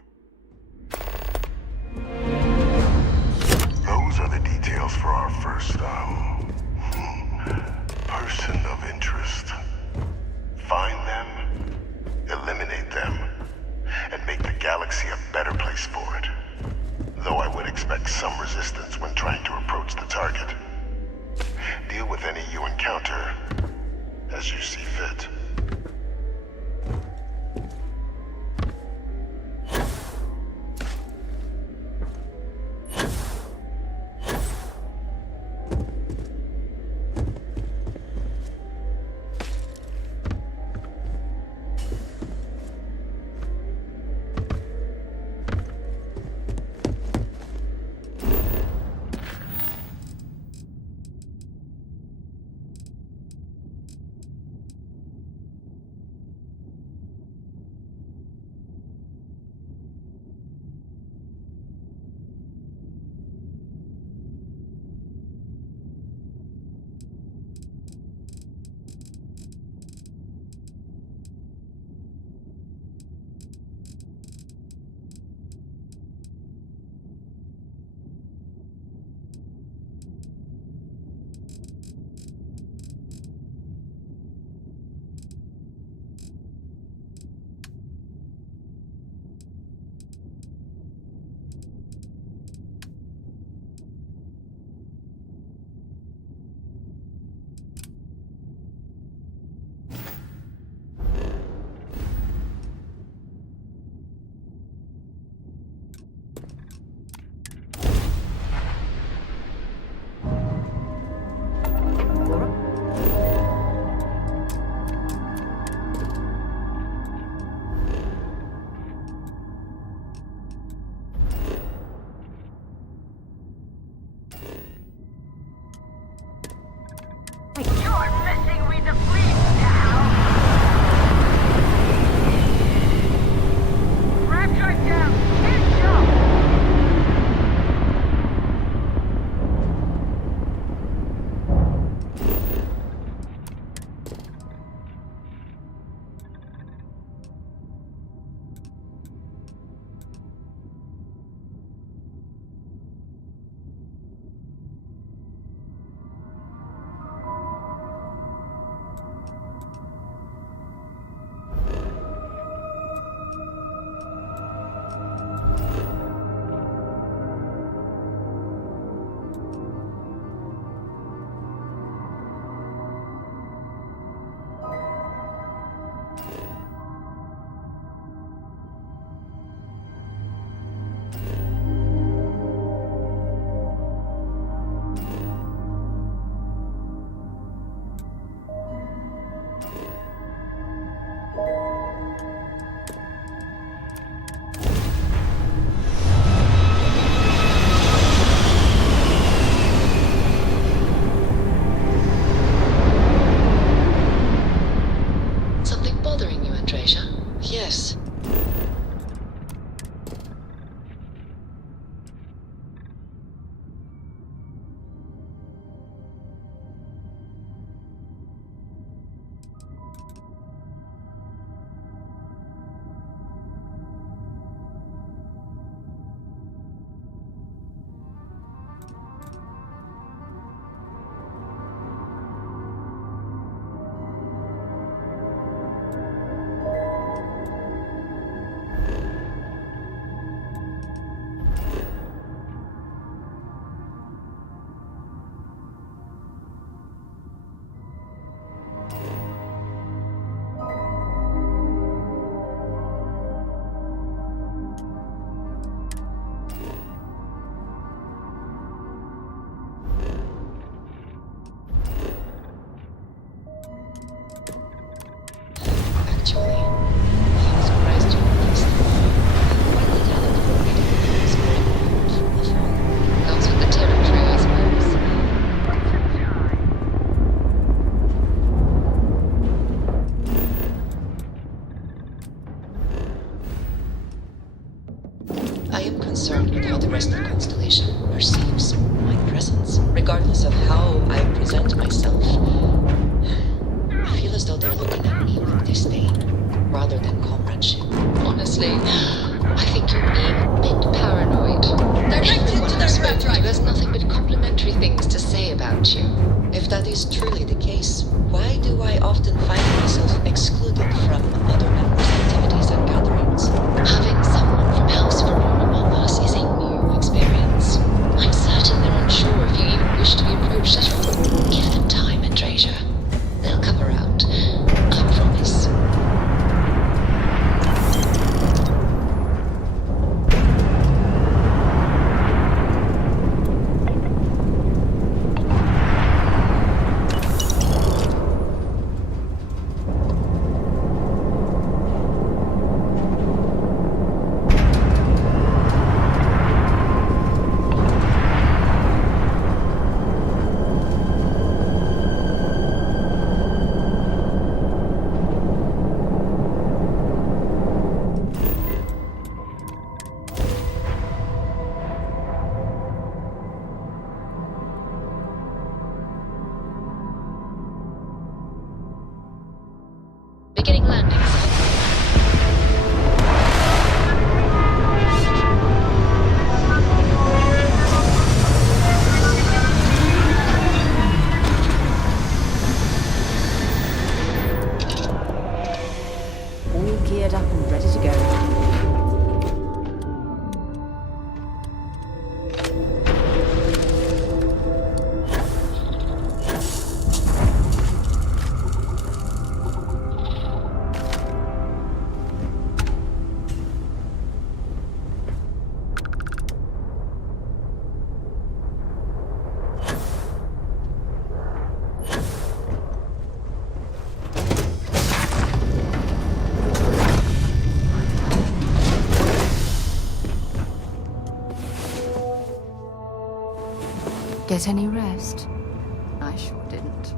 Those are the details for our first, person of interest. Find them, eliminate them, and make the galaxy a better place for it. Though I would expect some resistance when trying to approach the target. Deal with any you encounter as you see fit. suggesting we deplete now. Grab drive down. Can't jump. Yes. Actually, I'm surprised you noticed. Quite the talent for reading people's mind from afar. Comes with the territory, I suppose. I am concerned with how the rest of the constellation perceives my presence, regardless of how I present myself. I feel as though they're looking at me with disdain, rather than comradeship. Honestly, I think you're being a bit paranoid. Everyone I've spoken to has nothing but complimentary things to say about you. If that is truly the case, why do I often find myself excluded from other members' activities and gatherings? Having someone from House Verona among us is a new experience. I'm certain they're unsure if you even wish to be approached at all. Give them time and treasure. They'll come around. I promise. Beginning landing. All geared up and ready to go. Get any rest? I sure didn't.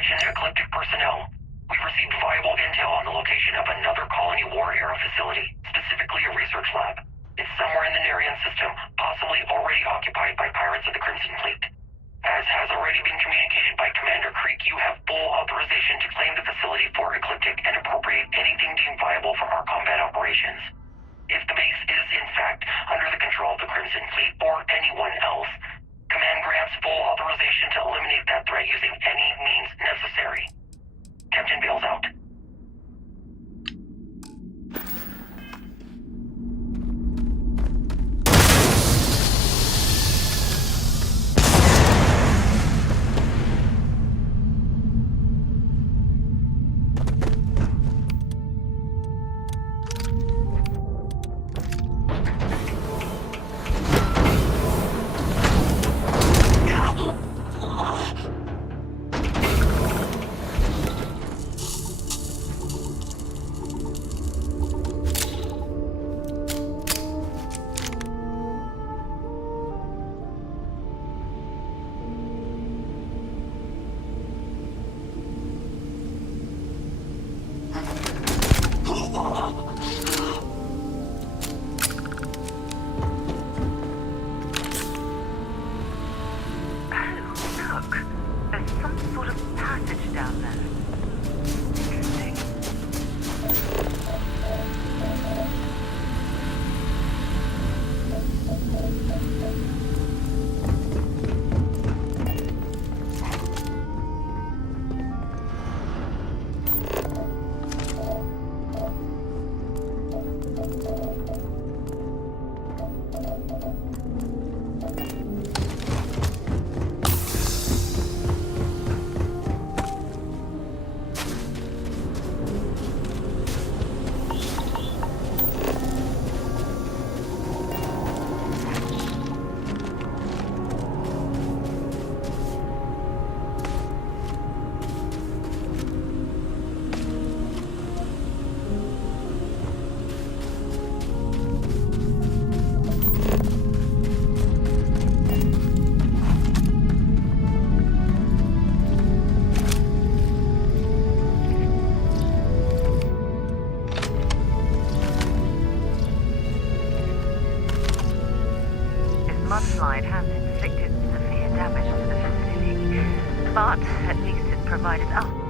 Attention Ecliptic personnel. We've received viable intel on the location of another colony war era facility, specifically a research lab. It's somewhere in the Nerian system, possibly already occupied by pirates of the Crimson Fleet. As has already been communicated by Commander Creek, you have full authorization to claim the facility for Ecliptic and appropriate anything deemed viable for our combat operations. If the base is, in fact, under the control of the Crimson Fleet or anyone else, Command grants full authorization to eliminate that threat using any means necessary. Captain Bale's out. mudslide has inflicted severe damage to the facility, but at least it's provided us.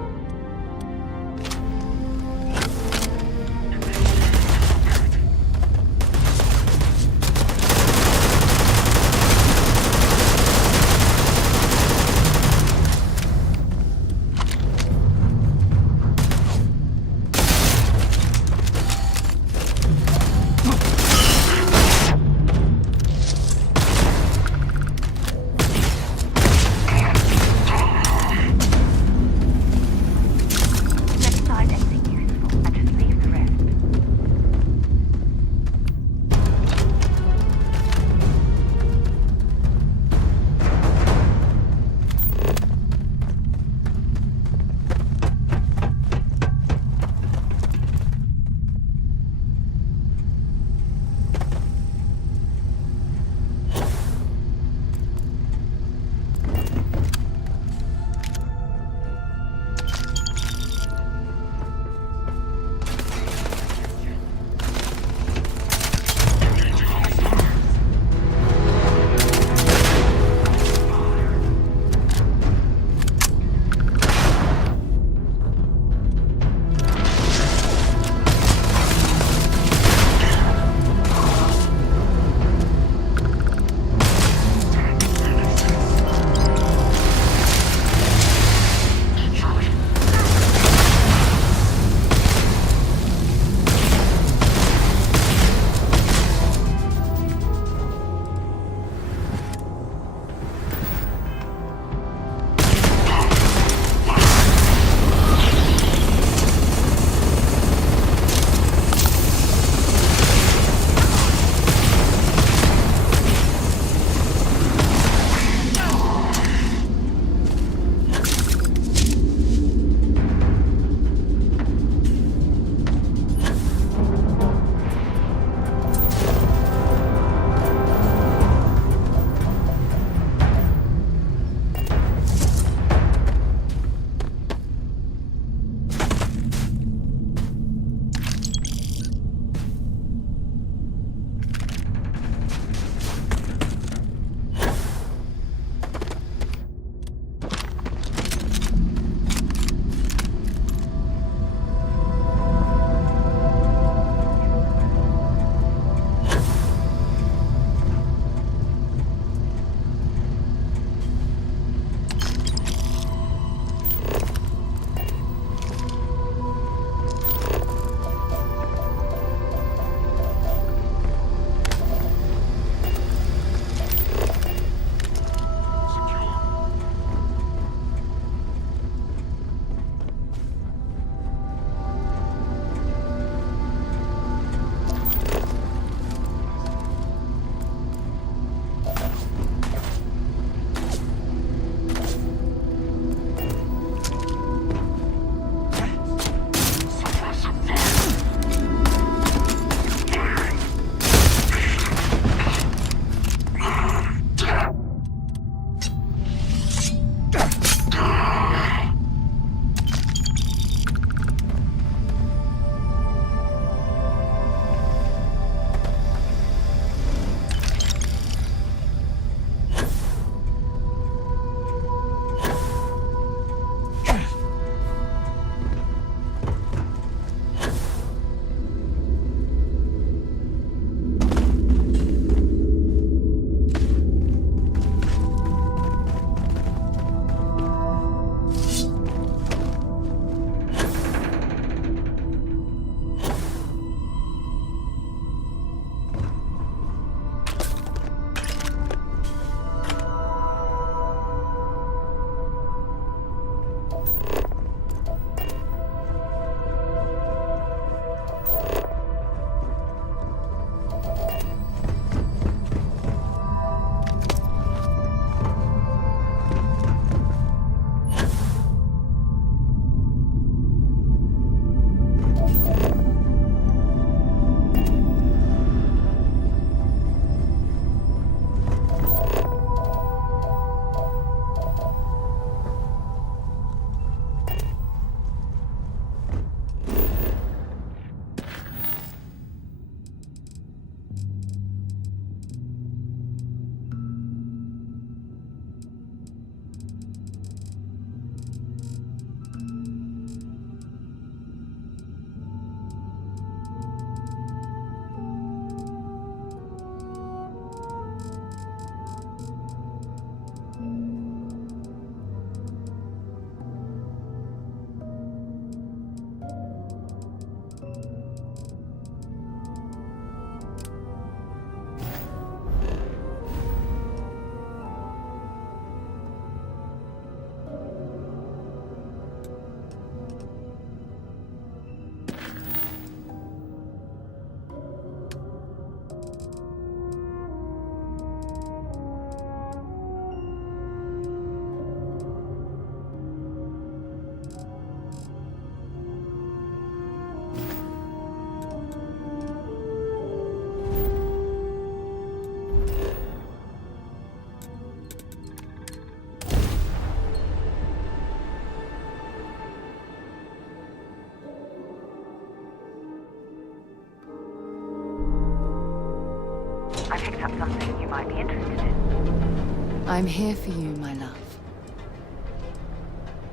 picked up something you might be interested in. I'm here for you, my love.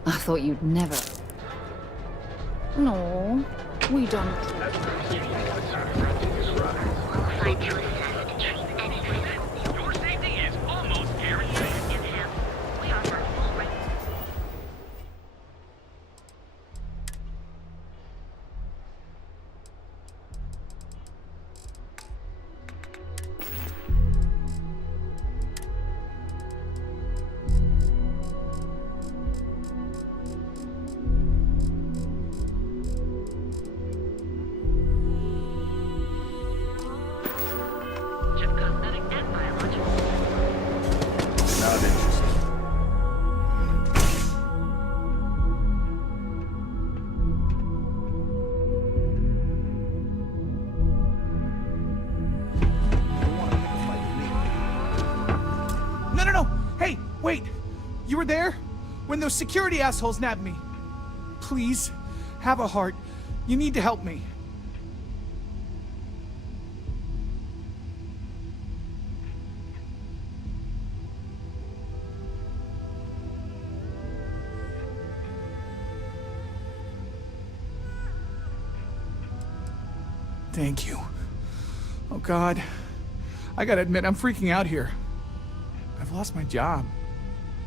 I thought you'd never. No, we don't. Your safety is almost guaranteed. We offer full rate. Not interested. No! Hey, wait! You were there? When those security assholes nabbed me. Please, have a heart. You need to help me. Thank you. Oh, God. I gotta admit, I'm freaking out here. I've lost my job.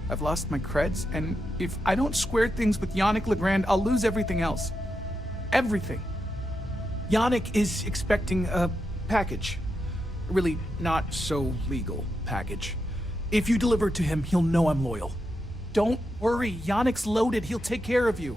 I've lost my creds, and if I don't square things with Yannick Legrand, I'll lose everything else. Everything. Yannick is expecting a package. A really not so legal package. If you deliver it to him, he'll know I'm loyal. Don't worry, Yannick's loaded. He'll take care of you.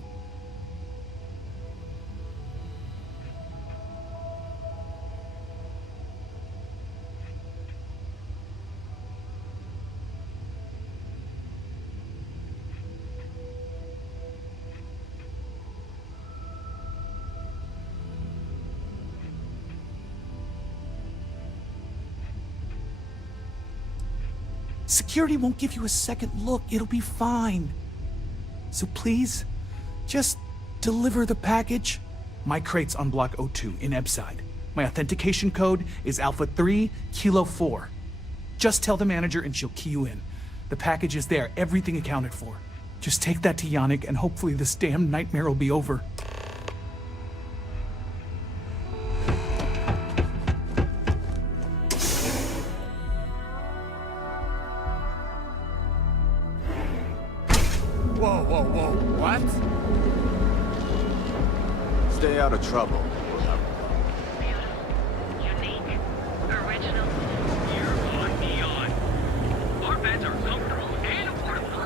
Security won't give you a second look. It'll be fine. So please, just deliver the package. My crate's on Block 02 in Ebside. My authentication code is Alpha 3 Kilo 4. Just tell the manager and she'll key you in. The package is there, everything accounted for. Just take that to Yannick and hopefully this damn nightmare will be over. Whoa, what? Stay out of trouble. Unique. Original. You're on neon. Our beds are comfortable and affordable.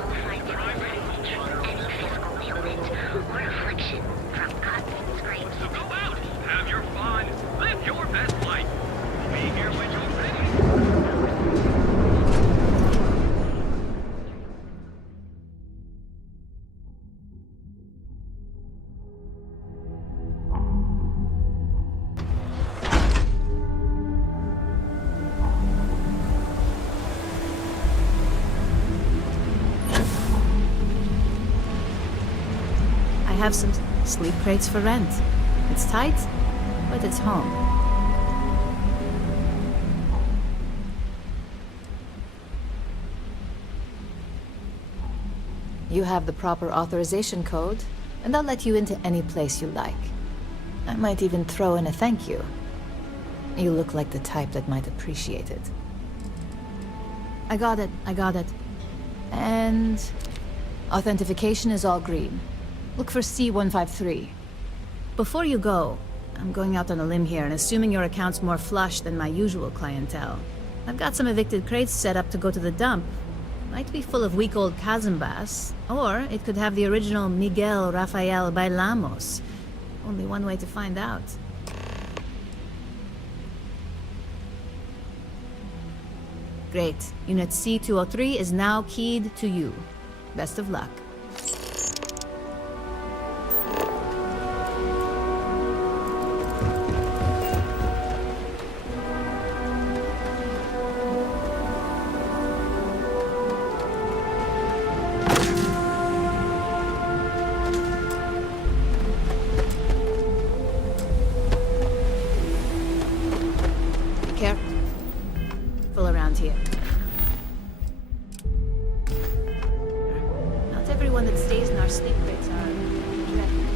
Any physical ailment or affliction from cuts and scrapes. So go out, have your fun, live your best life. We'll be here when you're ready. I have some sleep crates for rent. It's tight, but it's home. You have the proper authorization code, and I'll let you into any place you like. I might even throw in a thank you. You look like the type that might appreciate it. I got it. And authentication is all green. Look for C153. Before you go, I'm going out on a limb here and assuming your account's more flush than my usual clientele. I've got some evicted crates set up to go to the dump. Might be full of week-old Kazambas, or it could have the original Miguel Rafael Bailamos. Only one way to find out. Great. Unit C203 is now keyed to you. Best of luck. sleep rates are dreadful.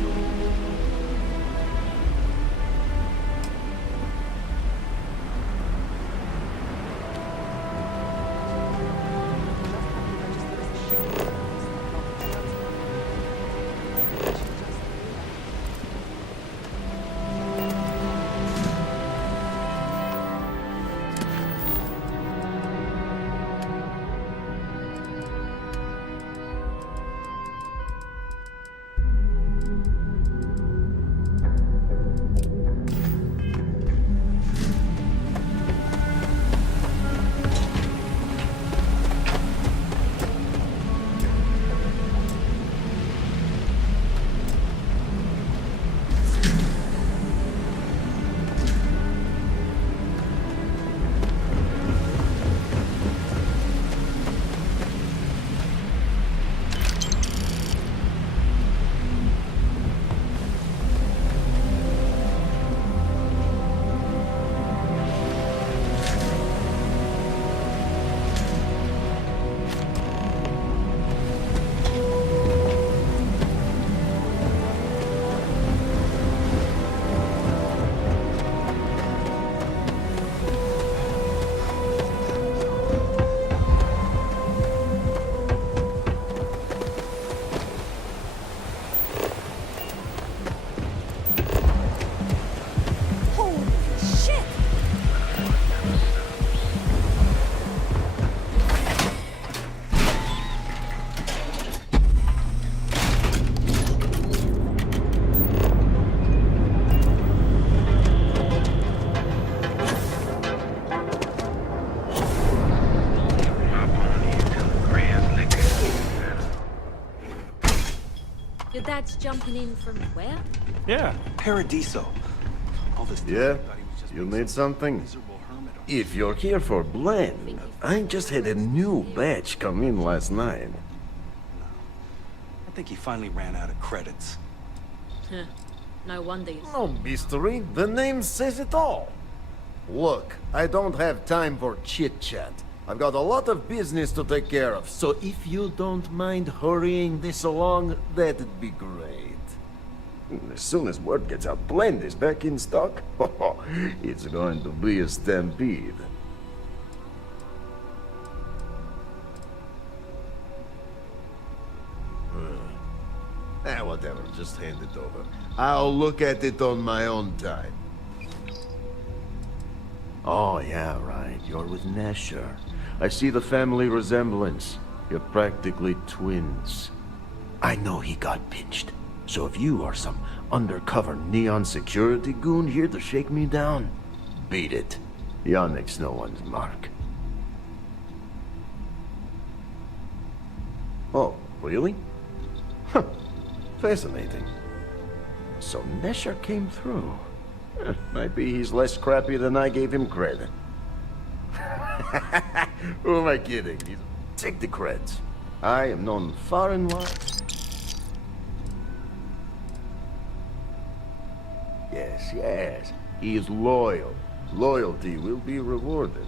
Your dad's jumping in from where? Yeah, Paradiso. All this Yeah? You need something? If you're here for blend, I just had a new batch come in last night. I think he finally ran out of credits. Huh. No wonder you... No mystery, the name says it all. Look, I don't have time for chit-chat. I've got a lot of business to take care of, so if you don't mind hurrying this along, that'd be great. As soon as word gets out Blend is back in stock, it's going to be a stampede. Whatever, just hand it over. I'll look at it on my own time. Oh, yeah, right. You're with Nesher. I see the family resemblance. You're practically twins. I know he got pinched. So if you are some undercover neon security goon here to shake me down, beat it. Yannick's no one's mark. Oh, really? Huh. Fascinating. So Nesher came through. Might be he's less crappy than I gave him credit. Who am I kidding? Take the creds. I am known far and wide. Yes. He is loyal. Loyalty will be rewarded.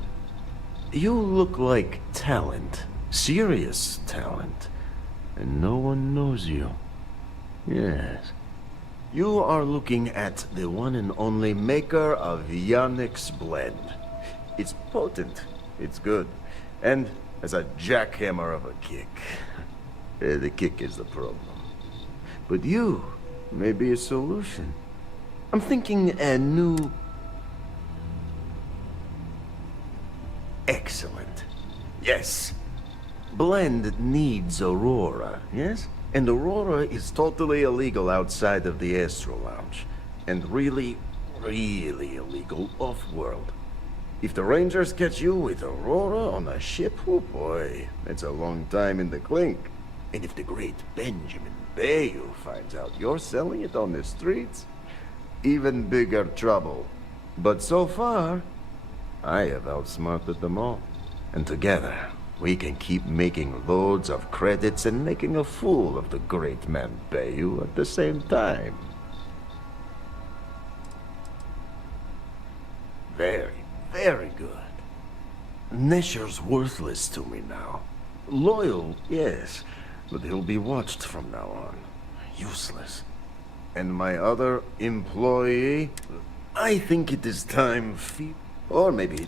You look like talent. Serious talent. And no one knows you. Yes. You are looking at the one and only maker of Yannick's blend. It's potent. It's good. And as a jackhammer of a kick. The kick is the problem. But you may be a solution. I'm thinking a new... Excellent. Yes. Blend needs Aurora, yes? And Aurora is totally illegal outside of the Astro Lounge. And really, really illegal off-world. If the Rangers catch you with Aurora on a ship, oh boy, that's a long time in the clink. And if the great Benjamin Bayou finds out you're selling it on the streets, even bigger trouble. But so far, I have outsmarted them all. And together, we can keep making loads of credits and making a fool of the great man Bayou at the same time. Very, very good. Nesher's worthless to me now. Loyal, yes, but he'll be watched from now on. Useless. And my other employee? I think it is time or maybe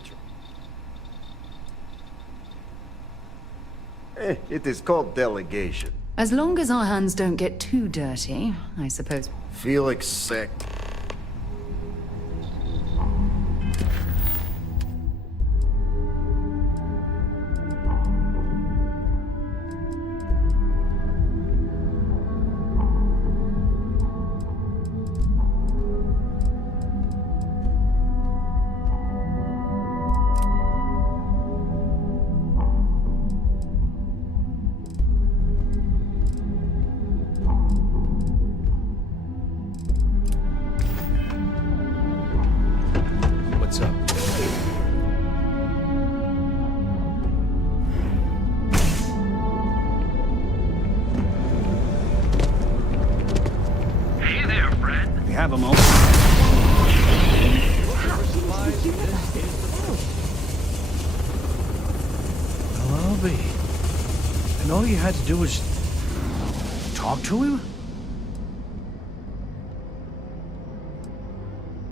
it is called delegation. As long as our hands don't get too dirty, I suppose. Felix Sec. What's up? Hey there, friend. We have a moment. Well, I'll be. And all you had to do was talk to him?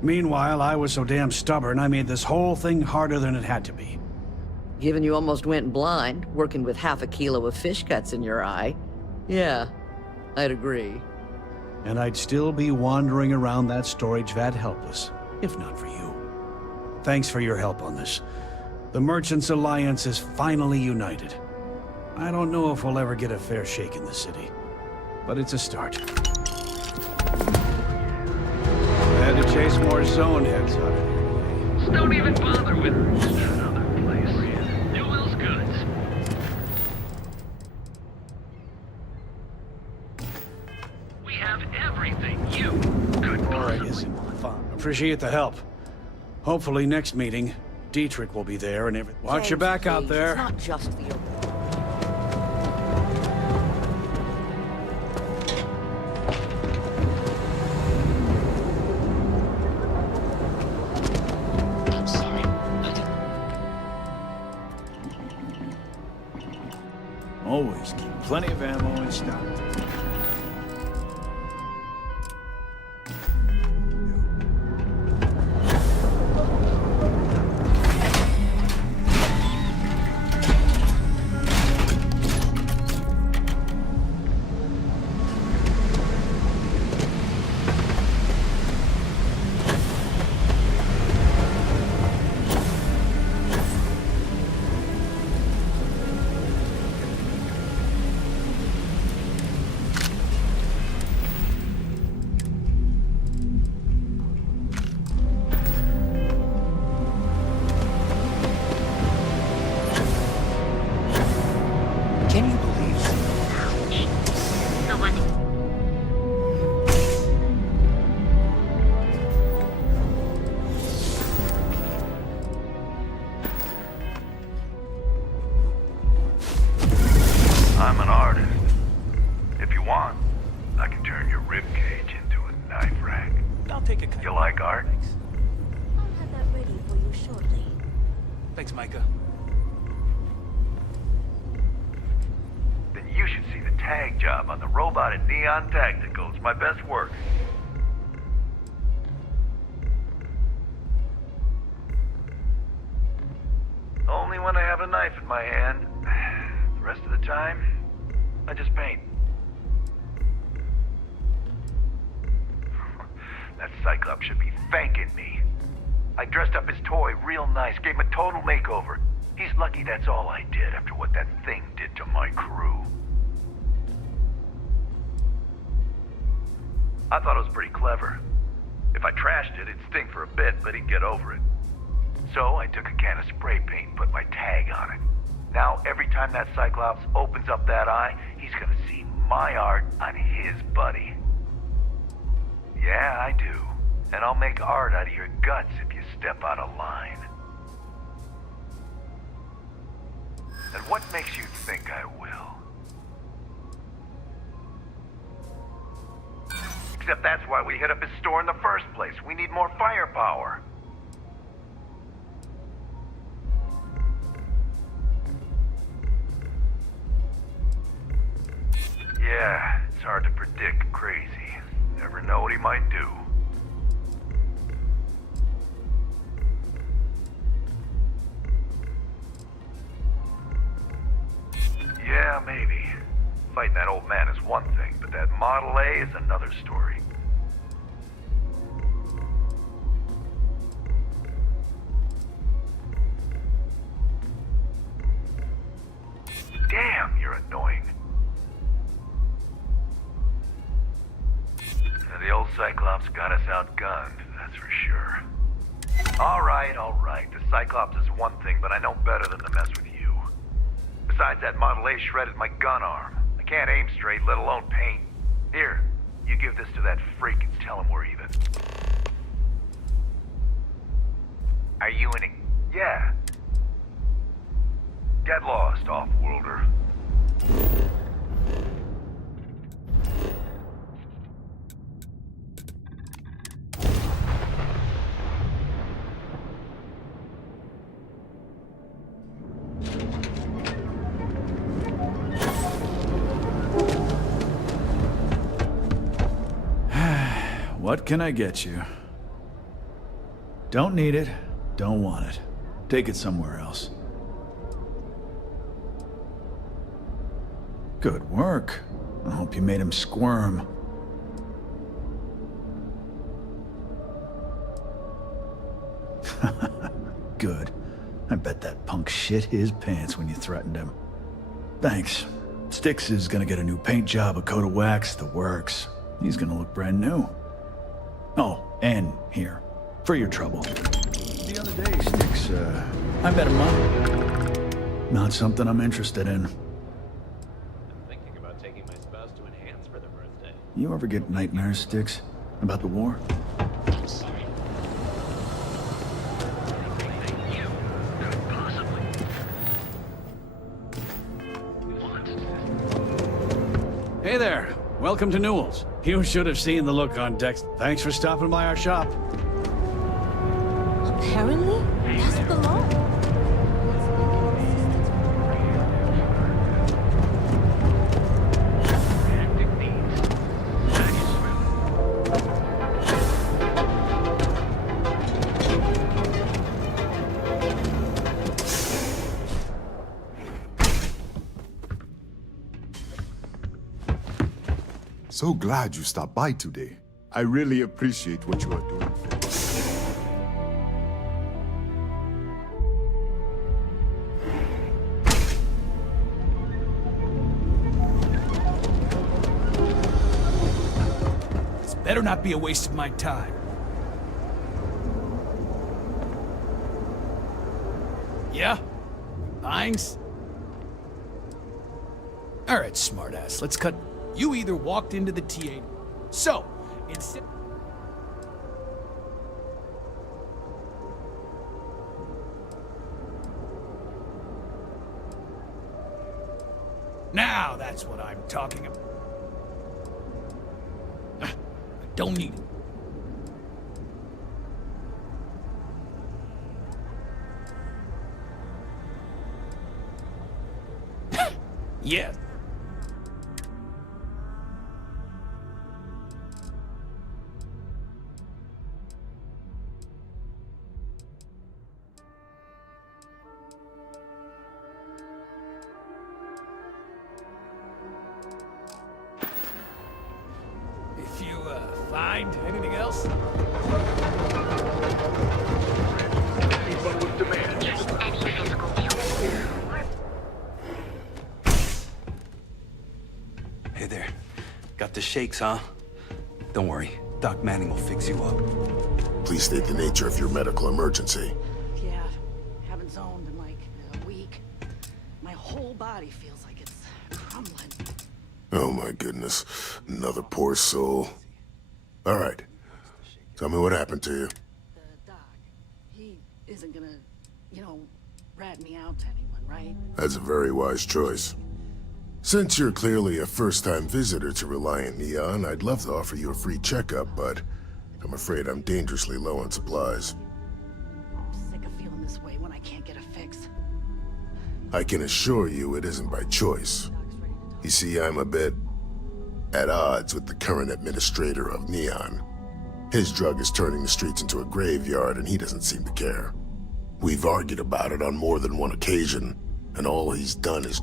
Meanwhile, I was so damn stubborn, I made this whole thing harder than it had to be. Given you almost went blind, working with half a kilo of fish guts in your eye. Yeah, I'd agree. And I'd still be wandering around that storage vat helpless, if not for you. Thanks for your help on this. The Merchants Alliance is finally united. I don't know if we'll ever get a fair shake in the city, but it's a start. I had to chase more zone heads out of here. Don't even bother with another place. New Will's goods. We have everything you could possibly want. Appreciate the help. Hopefully next meeting, Dietrich will be there and everything. Watch your back out there. It's not just the Always keep plenty of ammo in stock. I'm an artist. If you want, I can turn your ribcage into a knife rack. I'll take a cut. You like art? I'll have that ready for you shortly. Thanks, Micah. Then you should see the tag job on the robot at Neon Tactical. It's my best work. Only when I have a knife in my hand. The rest of the time, I just paint. That Cyclops should be thanking me. I dressed up his toy real nice, gave him a total makeover. He's lucky that's all I did after what that thing did to my crew. I thought it was pretty clever. If I trashed it, it'd stink for a bit, but he'd get over it. So I took a can of spray paint and put my tag on it. Now, every time that Cyclops opens up that eye, he's gonna see my art on his buddy. Yeah, I do. And I'll make art out of your guts if you step out of line. And what makes you think I will? Except that's why we hit up his store in the first place. We need more firepower. Yeah, it's hard to predict crazy. Never know what he might do. Yeah, maybe. Fighting that old man is one thing, but that Model A is another story. Damn, you're annoying. The old Cyclops got us outgunned, that's for sure. All right. The Cyclops is one thing, but I know better than to mess with you. Besides, that Model A shredded my gun arm. I can't aim straight, let alone paint. Here, you give this to that freak and tell him we're even. Are you in a... Yeah. Get lost, off-worlder. What can I get you? Don't need it. Don't want it. Take it somewhere else. Good work. I hope you made him squirm. Good. I bet that punk shit his pants when you threatened him. Thanks. Styx is gonna get a new paint job, a coat of wax, the works. He's gonna look brand new. Oh, and here, for your trouble. The other day, Styx, I bet him up. Not something I'm interested in. Thinking about taking my spouse to enhance for their birthday. You ever get nightmares, Styx? About the war? I'm sorry. Hey there. Welcome to Newell's. You should have seen the look on Dex. Thanks for stopping by our shop. Apparently, that's the law. So glad you stopped by today. I really appreciate what you are doing. This better not be a waste of my time. Yeah? Thanks? Alright, smartass, let's cut. You either walked into the TA. So, instead. Now that's what I'm talking about. I don't need it. Yes. Find anything else? Hey there. Got the shakes, huh? Don't worry. Doc Manning will fix you up. Please state the nature of your medical emergency. Yeah, haven't zoned in like a week. My whole body feels like it's crumbling. Oh my goodness. Another poor soul. All right. Tell me what happened to you. The doc, he isn't gonna, rat me out to anyone, right? That's a very wise choice. Since you're clearly a first-time visitor to Reliant Neon, I'd love to offer you a free checkup, but I'm afraid I'm dangerously low on supplies. I'm sick of feeling this way when I can't get a fix. I can assure you it isn't by choice. You see, I'm a bit at odds with the current administrator of Neon. His drug is turning the streets into a graveyard, and he doesn't seem to care. We've argued about it on more than one occasion, and all he's done is...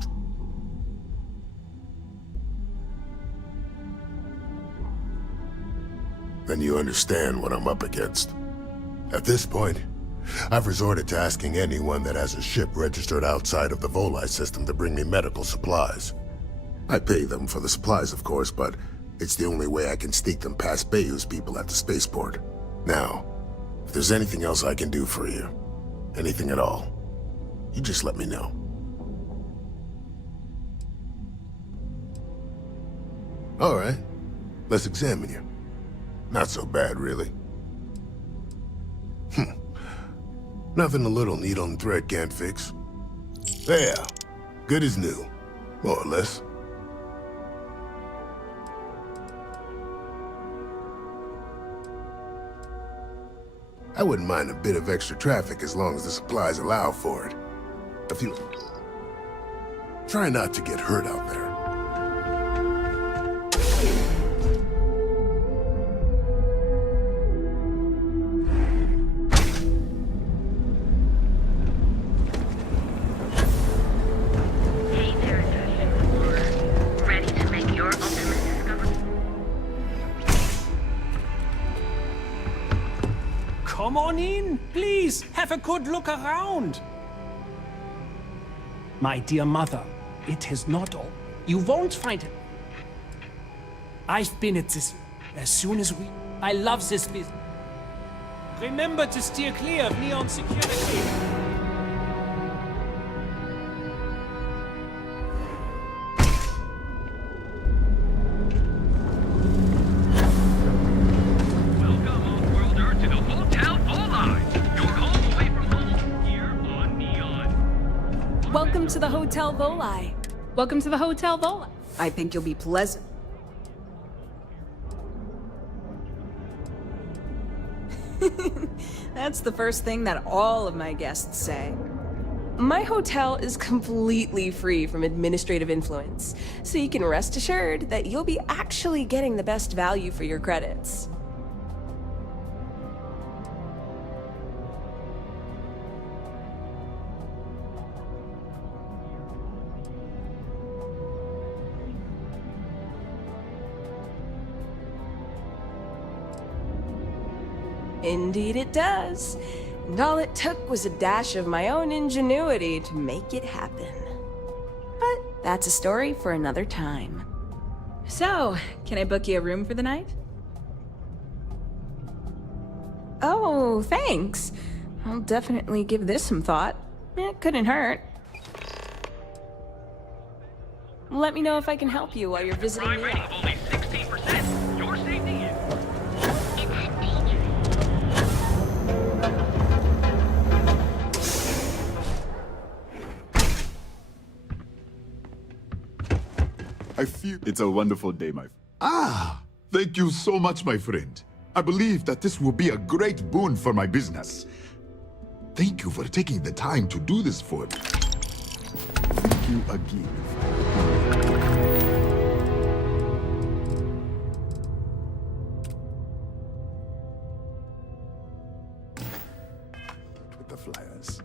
Then you understand what I'm up against. At this point, I've resorted to asking anyone that has a ship registered outside of the Volai system to bring me medical supplies. I pay them for the supplies, of course, but it's the only way I can sneak them past Bayou's people at the spaceport. Now, if there's anything else I can do for you, anything at all, you just let me know. All right, let's examine you. Not so bad, really. Nothing a little needle and thread can't fix. There, good as new, more or less. I wouldn't mind a bit of extra traffic as long as the supplies allow for it. A few... Try not to get hurt out there. Come on in, please. Have a good look around. My dear mother, it is not all. You won't find it. I've been at this as soon as we... I love this business. Remember to steer clear of Neon security. Welcome to the Hotel Volai. Welcome to the Hotel Volai. I think you'll be pleasant. That's the first thing that all of my guests say. My hotel is completely free from administrative influence, so you can rest assured that you'll be actually getting the best value for your credits. Indeed it does. And all it took was a dash of my own ingenuity to make it happen. But that's a story for another time. So, can I book you a room for the night? Oh, thanks. I'll definitely give this some thought. It couldn't hurt. Let me know if I can help you while you're visiting me. Only 16%. Your safety is... I feel it's a wonderful day, my... Ah! Thank you so much, my friend. I believe that this will be a great boon for my business. Thank you for taking the time to do this for me. Thank you again. With the flyers.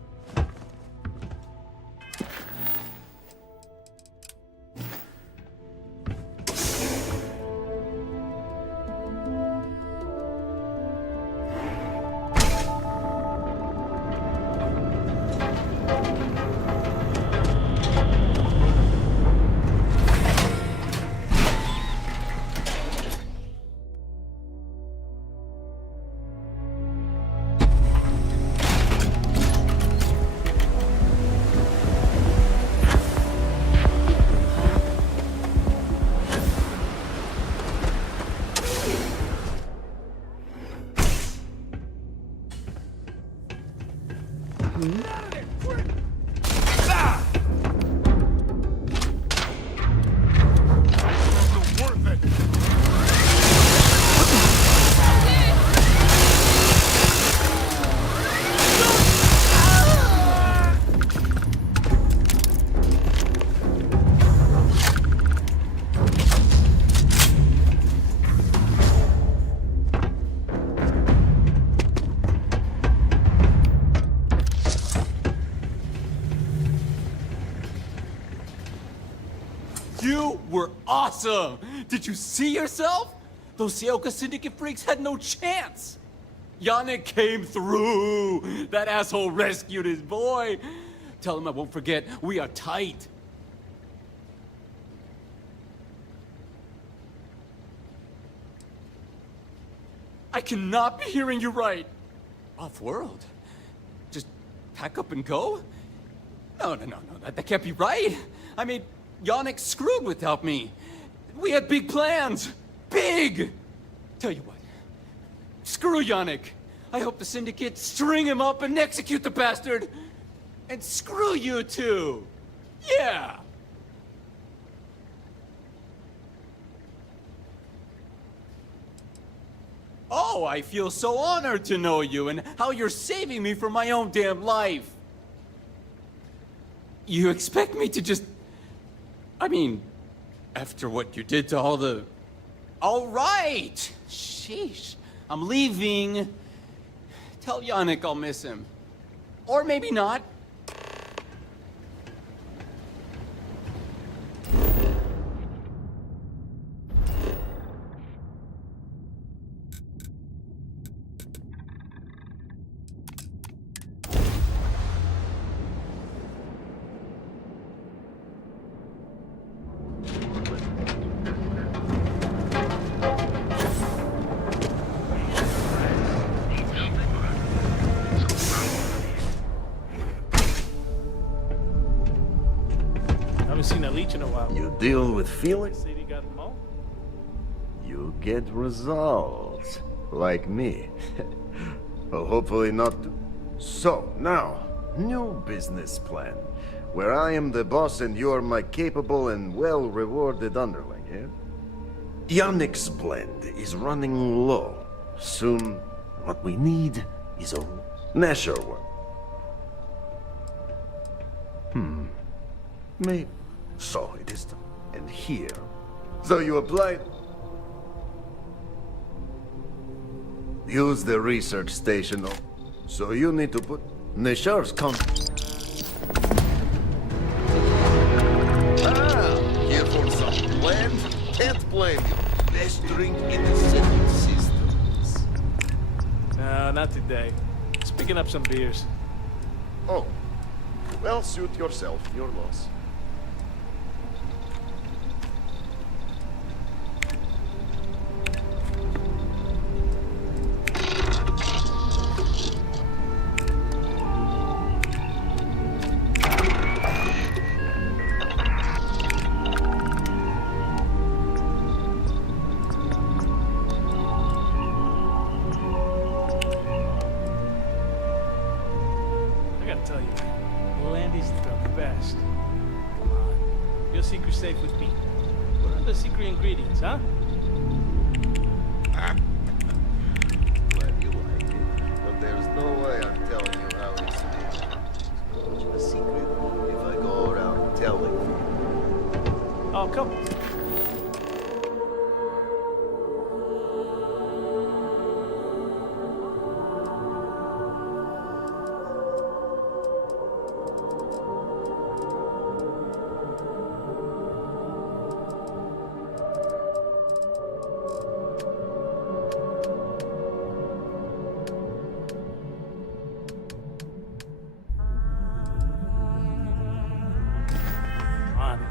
awesome! Did you see yourself? Those Sioka Syndicate freaks had no chance! Yannick came through! That asshole rescued his boy! Tell him I won't forget, we are tight. I cannot be hearing you right. Off-world? Just pack up and go? No, that can't be right. I mean, Yannick's screwed without me. We had big plans. Big! Tell you what. Screw Yannick. I hope the Syndicate string him up and execute the bastard. And screw you too. Yeah! Oh, I feel so honored to know you and how you're saving me from my own damn life. You expect me to just... I mean, after what you did to all the... All right! Sheesh. I'm leaving. Tell Yannick I'll miss him. Or maybe not. You deal with feelings, you get results. Like me. Well, hopefully not. So, now, new business plan. Where I am the boss and you are my capable and well-rewarded underling, yeah? Yannick's blend is running low. Soon, what we need is a Nasher one. Maybe. So it is, and here. So you applied. Use the research station. So you need to put Neshar's here for some land? Can't blame you. Best drink in the city systems. No, not today. Just picking up some beers. Oh. Well, suit yourself. Your loss. Safe with me. What are the secret ingredients, huh? Glad you like it, but there's no way I'm telling you how it's made. It's much of a secret if I go around telling you. Oh, come.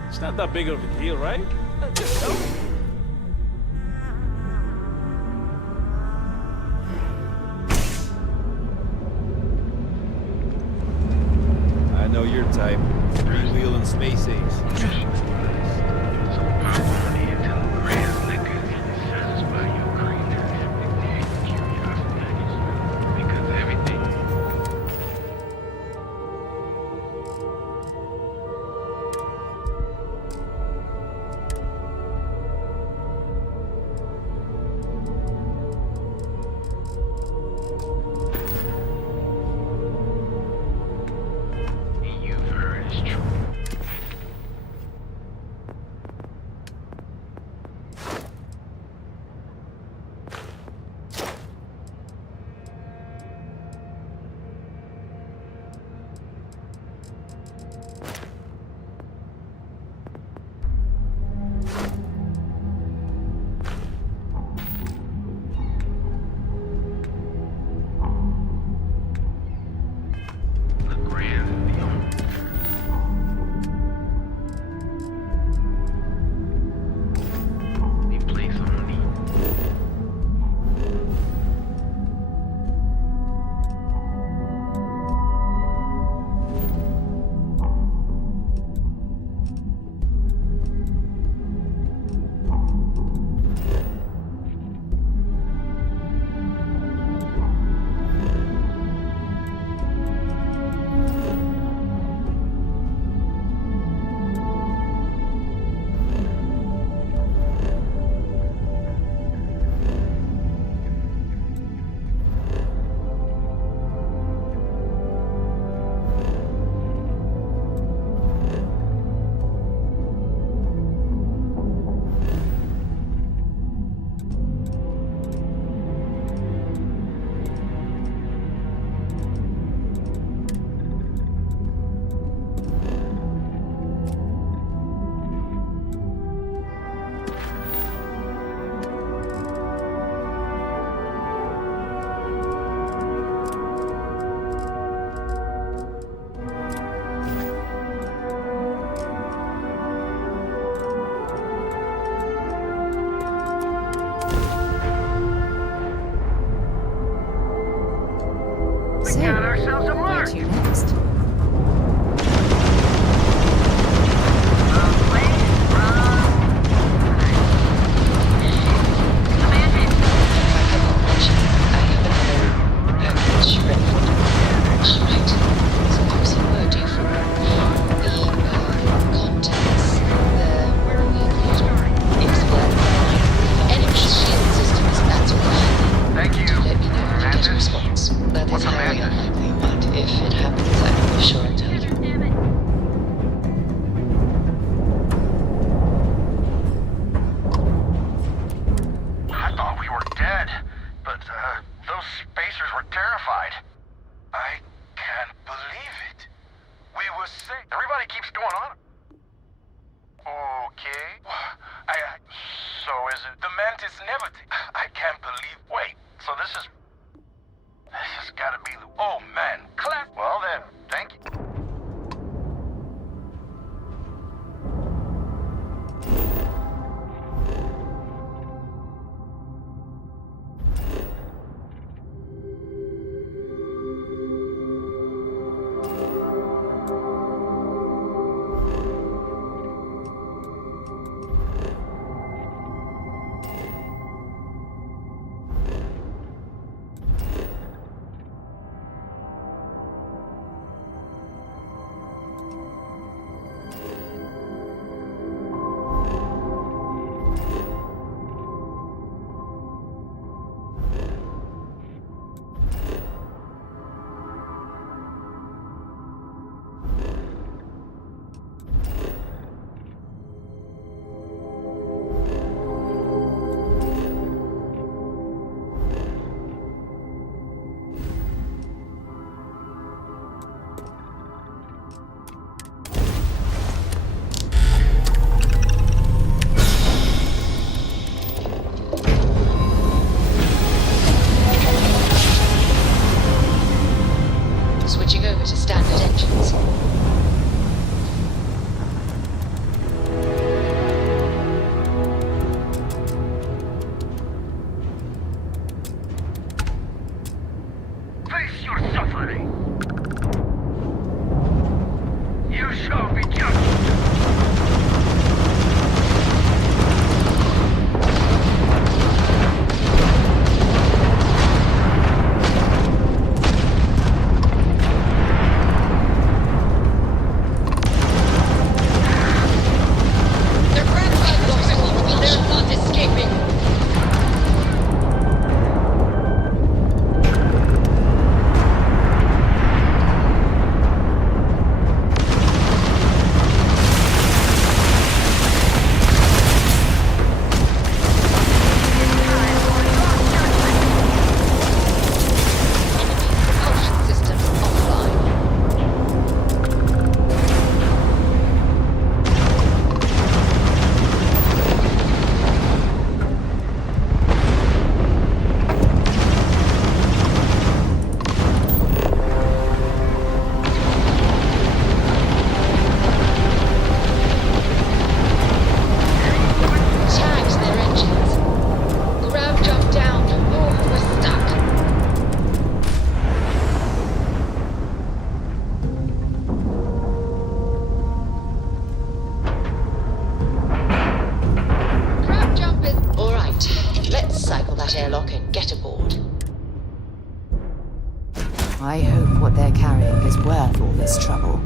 It's not that big of a deal, right? Just tell me. I know your type. Three-wheeling space ace. yourselves a mark. Where to next? Thank you. Let me know if you get a response. That is highly unlikely, but if it happens, I will be sure and tell you. I thought we were dead, but those spacers were terrified. I can't believe it. We were safe. Everybody keeps going on. Okay. So is it the mantis never? I can't believe. Wait. So this has got to be the. Oh man, class. Well then, thank you. Switching over to standard engines. Face your suffering. You shall be judged. airlock and get aboard. I hope what they're carrying is worth all this trouble.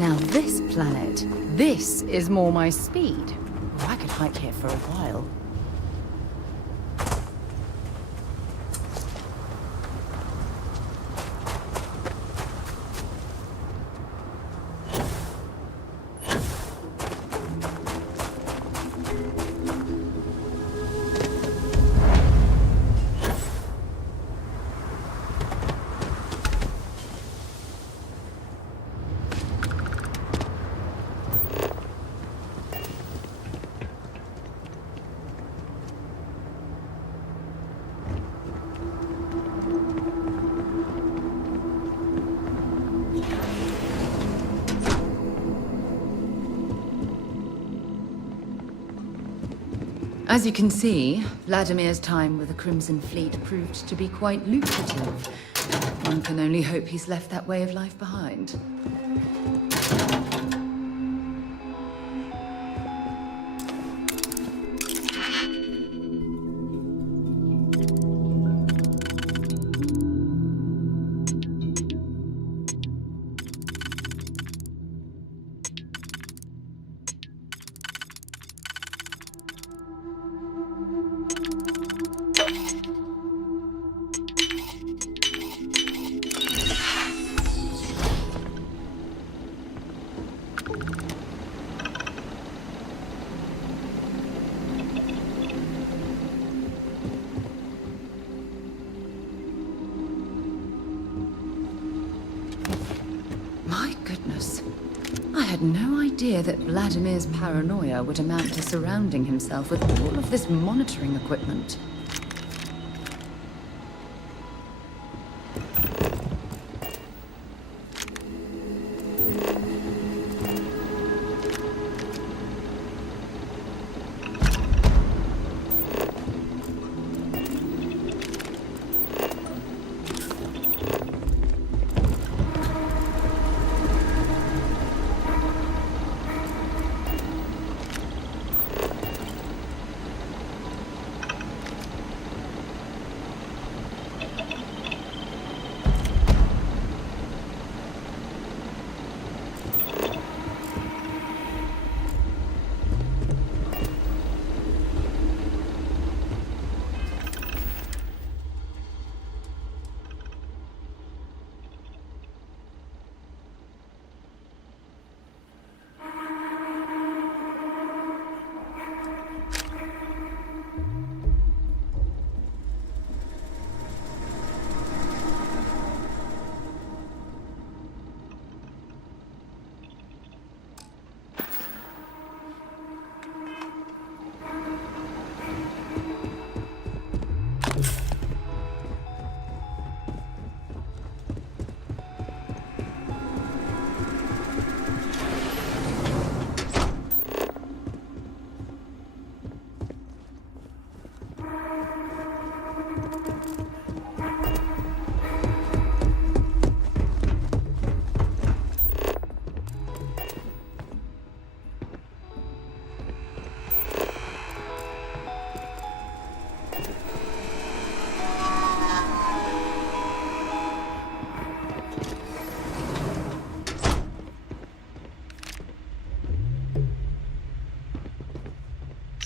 Now this planet, this is more my speed. Oh, I could hike here for a while. As you can see, Vladimir's time with the Crimson Fleet proved to be quite lucrative. One can only hope he's left that way of life behind. My goodness. I had no idea that Vladimir's paranoia would amount to surrounding himself with all of this monitoring equipment.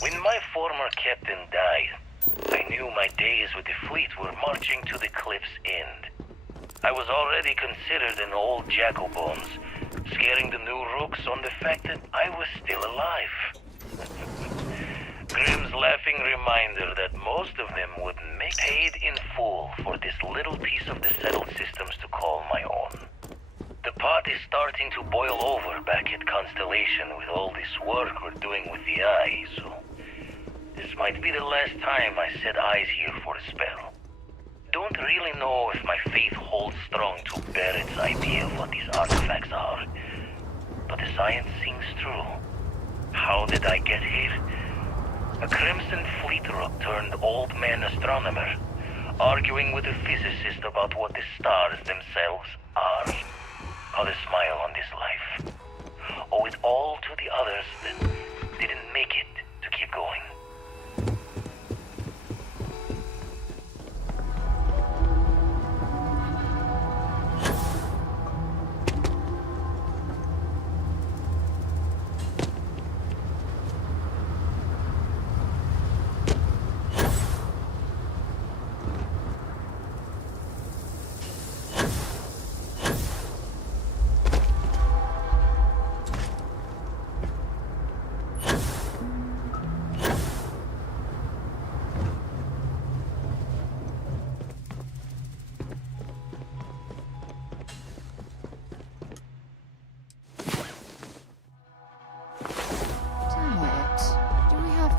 When my former captain died, I knew my days with the fleet were marching to the cliff's end. I was already considered an old jack-o'-bones, scaring the new rooks on the fact that I was still alive. Grimm's laughing reminder that most of them would make paid in full for this little piece of the settled systems to call my own. The pot is starting to boil over back at Constellation with all this work we're doing with the Eye, so this might be the last time I set eyes here for a spell. Don't really know if my faith holds strong to Barrett's idea of what these artifacts are, but the science seems true. How did I get here? A Crimson Fleet rook turned old man astronomer, arguing with a physicist about what the stars themselves are. I'll smile on this life. Owe it all to the others that didn't make it to keep going.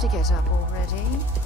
to get up already.